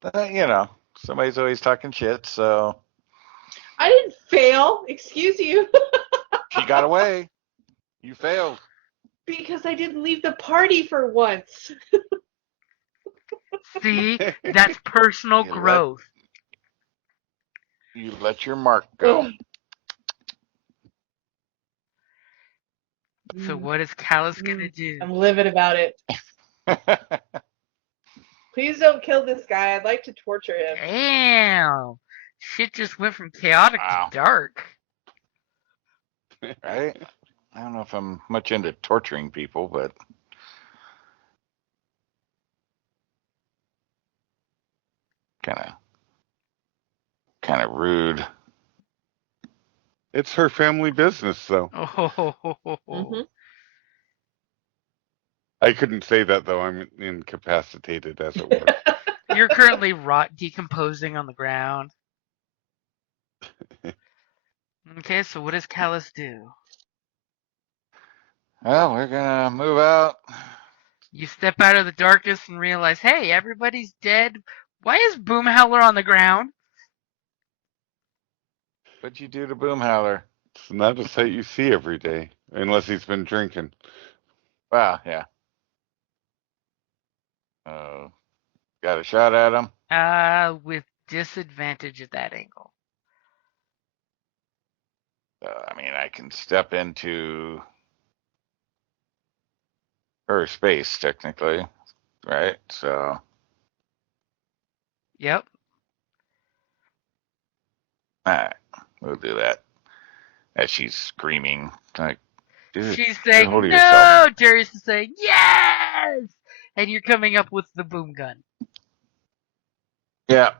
But, somebody's always talking shit, so I didn't fail. Excuse you. she got away. You failed. Because I didn't leave the party for once. See, that's personal You let- growth. You let your mark go. Ugh. So what is Callus gonna do? I'm livid about it. Please don't kill this guy. I'd like to torture him. Damn. Shit just went from chaotic Wow. to dark. Right? I don't know if I'm much into torturing people, but kind of rude. It's her family business, though. Oh. Mm-hmm. I couldn't say that, though. I'm incapacitated, as it were. You're currently rot decomposing on the ground. Okay, so what does Callus do? Well, we're gonna move out. You step out of the darkness and realize, hey, everybody's dead. Why is Boom Howler on the ground? What'd you do to Boom Howler? It's not a sight you see every day, unless he's been drinking. Wow, yeah. Got a shot at him. With disadvantage at that angle. I can step into her space, technically, right? So, Yep. alright, we'll do that. As she's screaming, like, dude, She's get a saying, hold of no! yourself. Darius is saying, yes! And you're coming up with the boom gun. Yeah.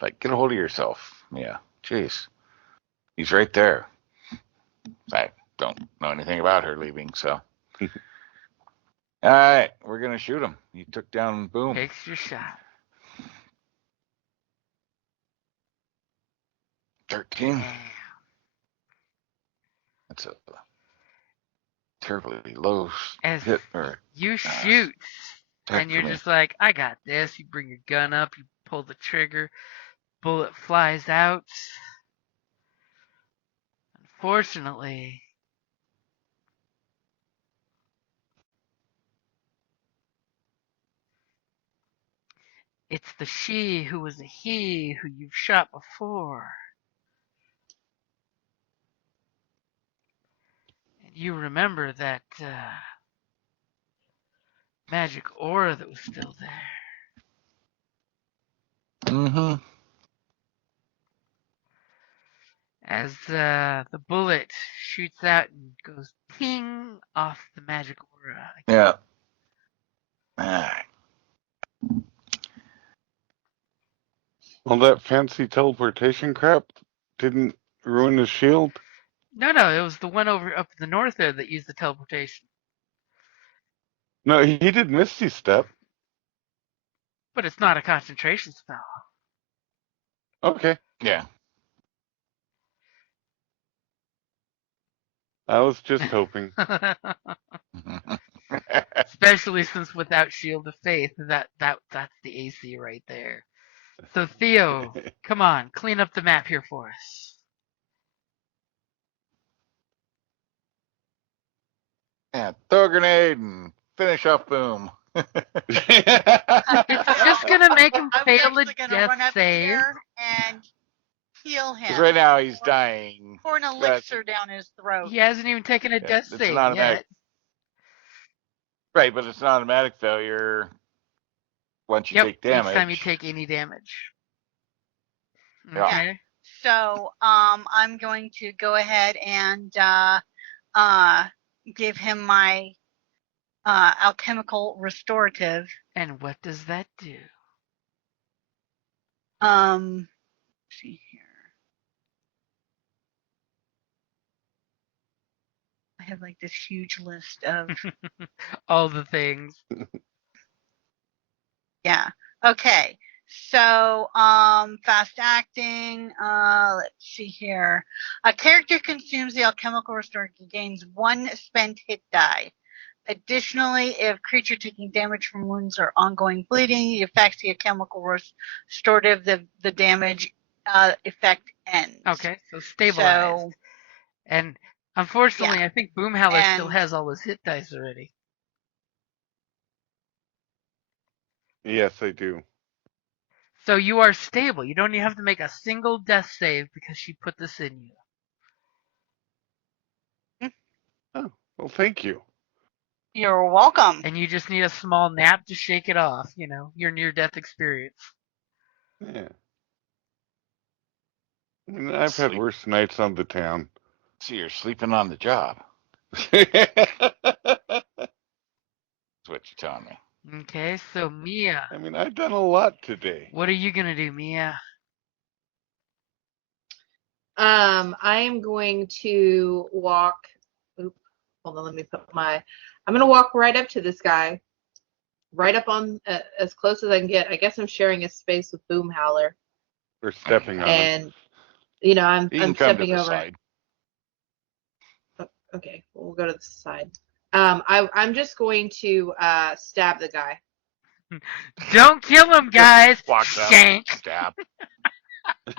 Like, get a hold of yourself. Yeah. Jeez. He's right there. I don't know anything about her leaving, so. Alright, we're gonna shoot him. He took down Boom. Takes your shot. 13. Damn. That's a terribly low As hit. Or you shoot, attack and you're for me. just like, I got this. You bring your gun up, you pull the trigger, bullet flies out. Unfortunately, it's the she who was a he who you've shot before. And you remember that magic aura that was still there. Mm-hmm. As the bullet shoots out and goes ping off the magic aura. Yeah. Alright. All that fancy teleportation crap didn't ruin his shield? No, it was the one over up in the north there that used the teleportation. No, he did Misty Step. But it's not a concentration spell. Okay. Yeah. I was just hoping. Especially since without Shield of Faith, that's the AC right there. So Theo, come on, clean up the map here for us. Yeah, throw a grenade and finish off Boom. It's just gonna make him I was fail a actually going to death run up save. here and heal Because him. right now he's dying. Pour an elixir down his throat. He hasn't even taken a death It's an save automatic. yet. Right, but it's an automatic failure once you Yep, take damage. each time you take any damage. Yeah. Okay. So I'm going to go ahead and give him my alchemical restorative. And what does that do? Let's see here. I have like this huge list of All the things. yeah. Okay. So fast acting. Let's see here. A character consumes the alchemical restorative, gains 1 spent hit die. Additionally, if creature taking damage from wounds or ongoing bleeding affects the alchemical restorative, the damage effect ends. Okay, so stabilized. So, And unfortunately, yeah. I think Boomhowler still And- has all his hit dice already. Yes, I do. So you are stable. You don't even have to make a single death save because she put this in you. Oh, well, thank you. You're welcome. And you just need a small nap to shake it off, you know, your near-death experience. Yeah. I mean, I've had Sleep. worse nights on the town. So you're sleeping on the job. That's what you're telling me. Okay, so Mia. I mean, I've done a lot today. What are you going to do, Mia? I am going to walk. Oop, hold on, let me put my. I'm going to walk right up to this guy, right up on as close as I can get. I guess I'm sharing a space with Boomhowler, Or stepping on him. and you know I'm You can I'm come to stepping the over. side. Okay, we'll go to the side. I'm just going to stab the guy. Don't kill him, guys! Walks up, Shank! stab.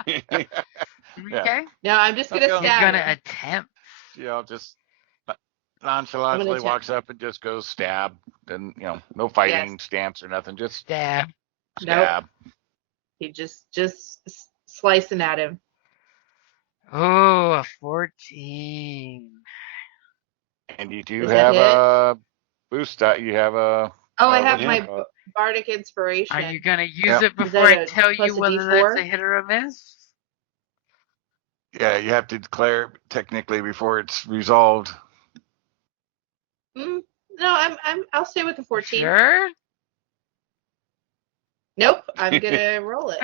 Okay? No, I'm just gonna You're He's stab going to him. attempt. You know, just nonchalantly attempt. walks up and just goes stab. And, you know, no fighting stance or nothing. Just Stab. stab. He just slicing at him. Oh, a 14. And you do Does that have hit? a boost. You have a. Oh, I what have do you my call it? bardic inspiration. Are you going to use Yep. it Is before that I a tell plus you a whether D4? that's a hit or a miss? Yeah, you have to declare technically before it's resolved. No, I'll stay with the 14. Sure? Nope, I'm gonna roll it.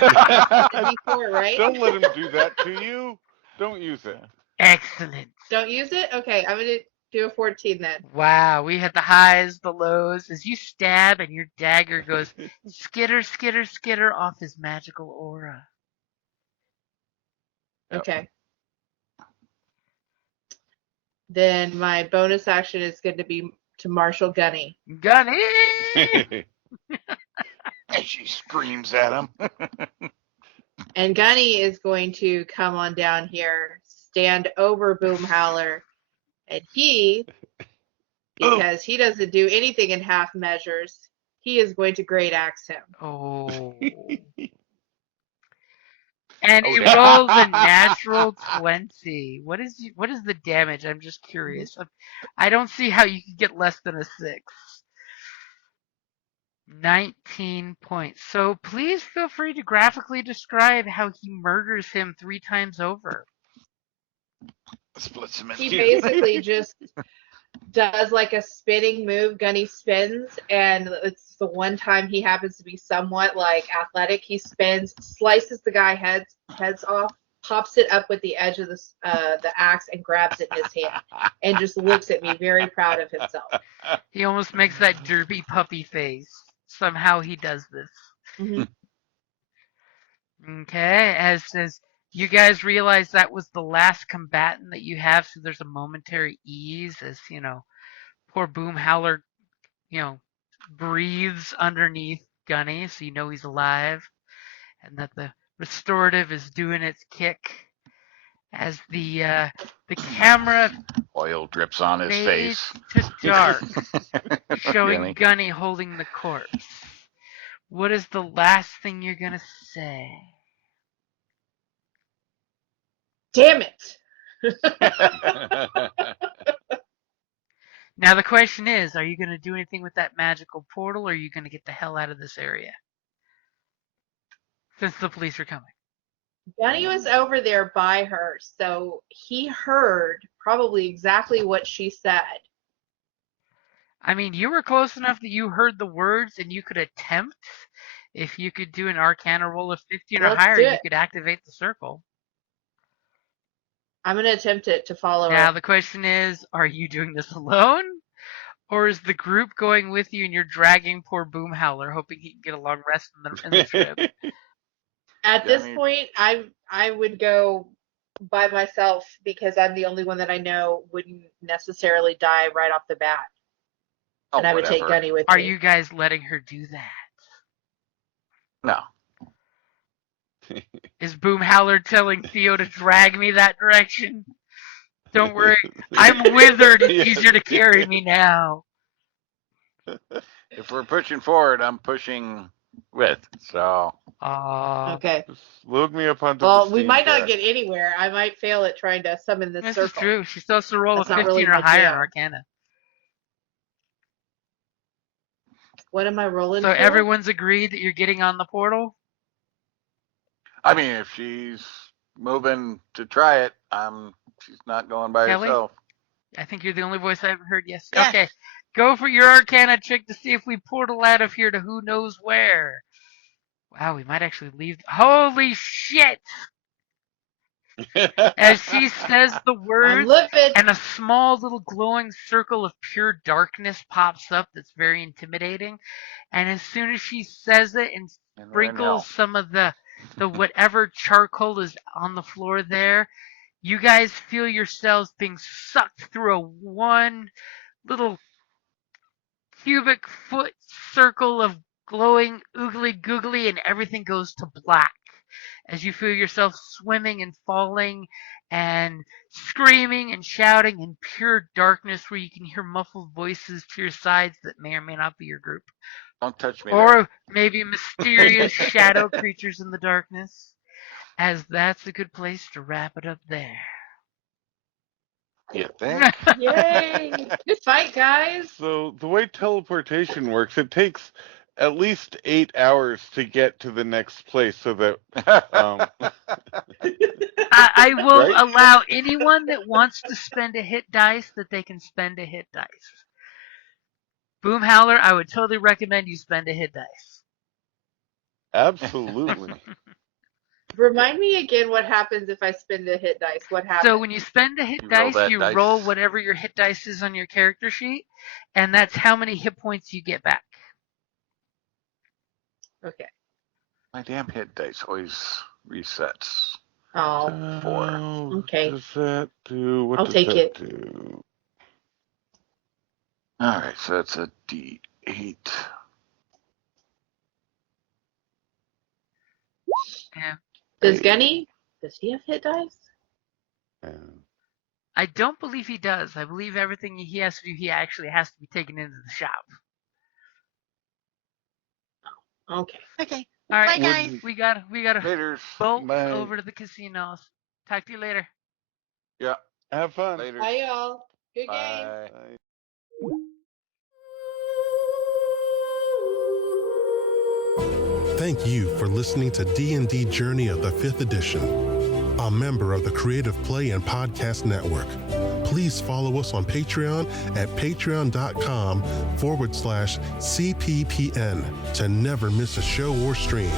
The D4, right? Don't let him do that to you. Don't use it. Excellent. Don't use it? Okay, I'm gonna do a 14 then. Wow, we had the highs, the lows. As you stab and your dagger goes skitter, skitter, skitter off his magical aura. Yep. Okay. Then my bonus action is going to be to Marshal Gunny. Gunny! And she screams at him. And Gunny is going to come on down here, stand over Boomhowler, and he, because he doesn't do anything in half measures, he is going to great axe him. Oh. And Oh, he damn. rolls a natural 20. What is the damage? I'm just curious. I don't see how you could get less than a 6. 19 points. So please feel free to graphically describe how he murders him 3 times over. Splits him in He two. basically just does like a spinning move. Gunny spins, and it's the one time he happens to be somewhat like athletic. He spins, slices the guy heads off, pops it up with the edge of the axe, and grabs it in his hand, and just looks at me, very proud of himself. He almost makes that derpy puppy face. Somehow he does this. Mm-hmm. Okay, as you guys realize that was the last combatant that you have, so there's a momentary ease as, poor Boom Howler, breathes underneath Gunny, so you know he's alive, and that the restorative is doing its kick as the camera Oil drips on his fades face. to dark, showing Gunny. Gunny holding the corpse. What is the last thing you're gonna say? Damn it! Now the question is, are you gonna do anything with that magical portal, or are you gonna get the hell out of this area? Since the police are coming. Gunny was over there by her, so he heard probably exactly what she said. I mean, you were close enough that you heard the words and you could attempt. If you could do an Arcana roll of 15 or Let's higher, do you it. could activate the circle. I'm gonna attempt it to follow Now her. the question is, are you doing this alone? Or is the group going with you and you're dragging poor Boom Howler, hoping he can get a long rest in the trip? At this Gunny- point, I would go by myself because I'm the only one that I know wouldn't necessarily die right off the bat. Oh, And I would take whatever. Gunny with Are me. you guys letting her do that? No. Is Boom Howler telling Theo to drag me that direction? Don't worry, I'm withered. It's easier to carry me now. If we're pushing forward, I'm pushing with. So Okay. Just load me up onto Well, the we steam might not deck. get anywhere. I might fail at trying to summon this This circle. is true. She still has to roll That's a not 15 really or my higher in jam. Arcana. What am I rolling So for? everyone's agreed that you're getting on the portal? I mean, if she's moving to try it, she's not going by Kelly? herself. I think you're the only voice I haven't heard. Yes. Yes. Okay. Go for your Arcana check to see if we portal out of here to who knows where. Wow, we might actually leave. Holy shit! As she says the I'm words, looking. and a small little glowing circle of pure darkness pops up that's very intimidating. And as soon as she says it and And we're in hell. sprinkles some of the whatever charcoal is on the floor there, you guys feel yourselves being sucked through a one little cubic foot circle of glowing oogly googly, and everything goes to black as you feel yourself swimming and falling and screaming and shouting in pure darkness where you can hear muffled voices to your sides that may or may not be your group. Don't touch me there. Or maybe mysterious shadow creatures in the darkness, as that's a good place to wrap it up there. You think? Yay! Good fight, guys. So the way teleportation works, it takes at least 8 hours to get to the next place, so that I will Right? allow anyone that wants to spend a hit dice that they can spend a hit dice. Boom Howler, I would totally recommend you spend a hit dice. absolutely. Remind me again what happens if I spin the hit dice. What happens? So when you spend a hit You roll dice, that you dice. roll whatever your hit dice is on your character sheet, and that's how many hit points you get back. Okay. My damn hit dice always resets. Oh, What Okay. does that do? What I'll does take that it. do? All right, so that's a D8. Yeah. does Gunny? Does he have hit dice? And I don't believe he does. I believe everything he has to do, he actually has to be taken into the shop. Okay. Okay. All right, Bye, guys. we got to Laters. bolt Bye. over to the casinos. Talk to you later. Yeah. have fun. Later. Bye, y'all. Good game. Bye. Bye. Thank you for listening to D&D Journey of the 5th Edition, a member of the Creative Play and Podcast Network. Please follow us on Patreon at patreon.com/CPPN to never miss a show or stream.